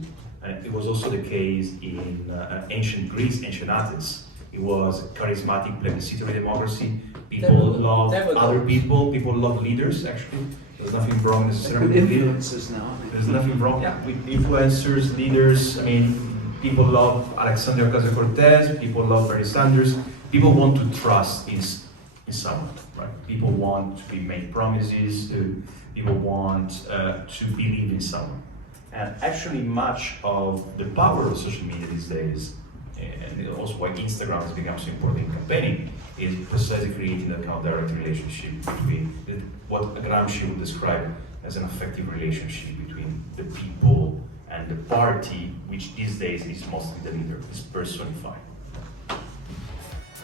And it was also the case in ancient Greece, ancient Athens. It was charismatic plebiscitary democracy. People love other people love leaders, actually. There's nothing wrong necessarily with influencers now, aren't they? There's nothing wrong with influencers, leaders. I mean, people love Alexandria Ocasio-Cortez, people love Bernie Sanders. People want to trust in someone, right? People want to be made promises, people want to believe in someone. And actually much of the power of social media these days, and also why Instagram has become so important in campaigning, is precisely creating that kind of direct relationship between what Gramsci would describe as an affective relationship between the people and the party, which these days is mostly the leader, is personified.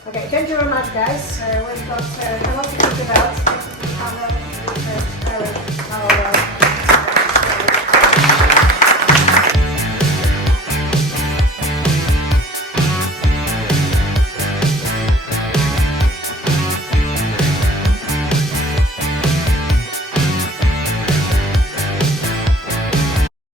Okay, thank you very much, guys. We've got a lot to think about. Our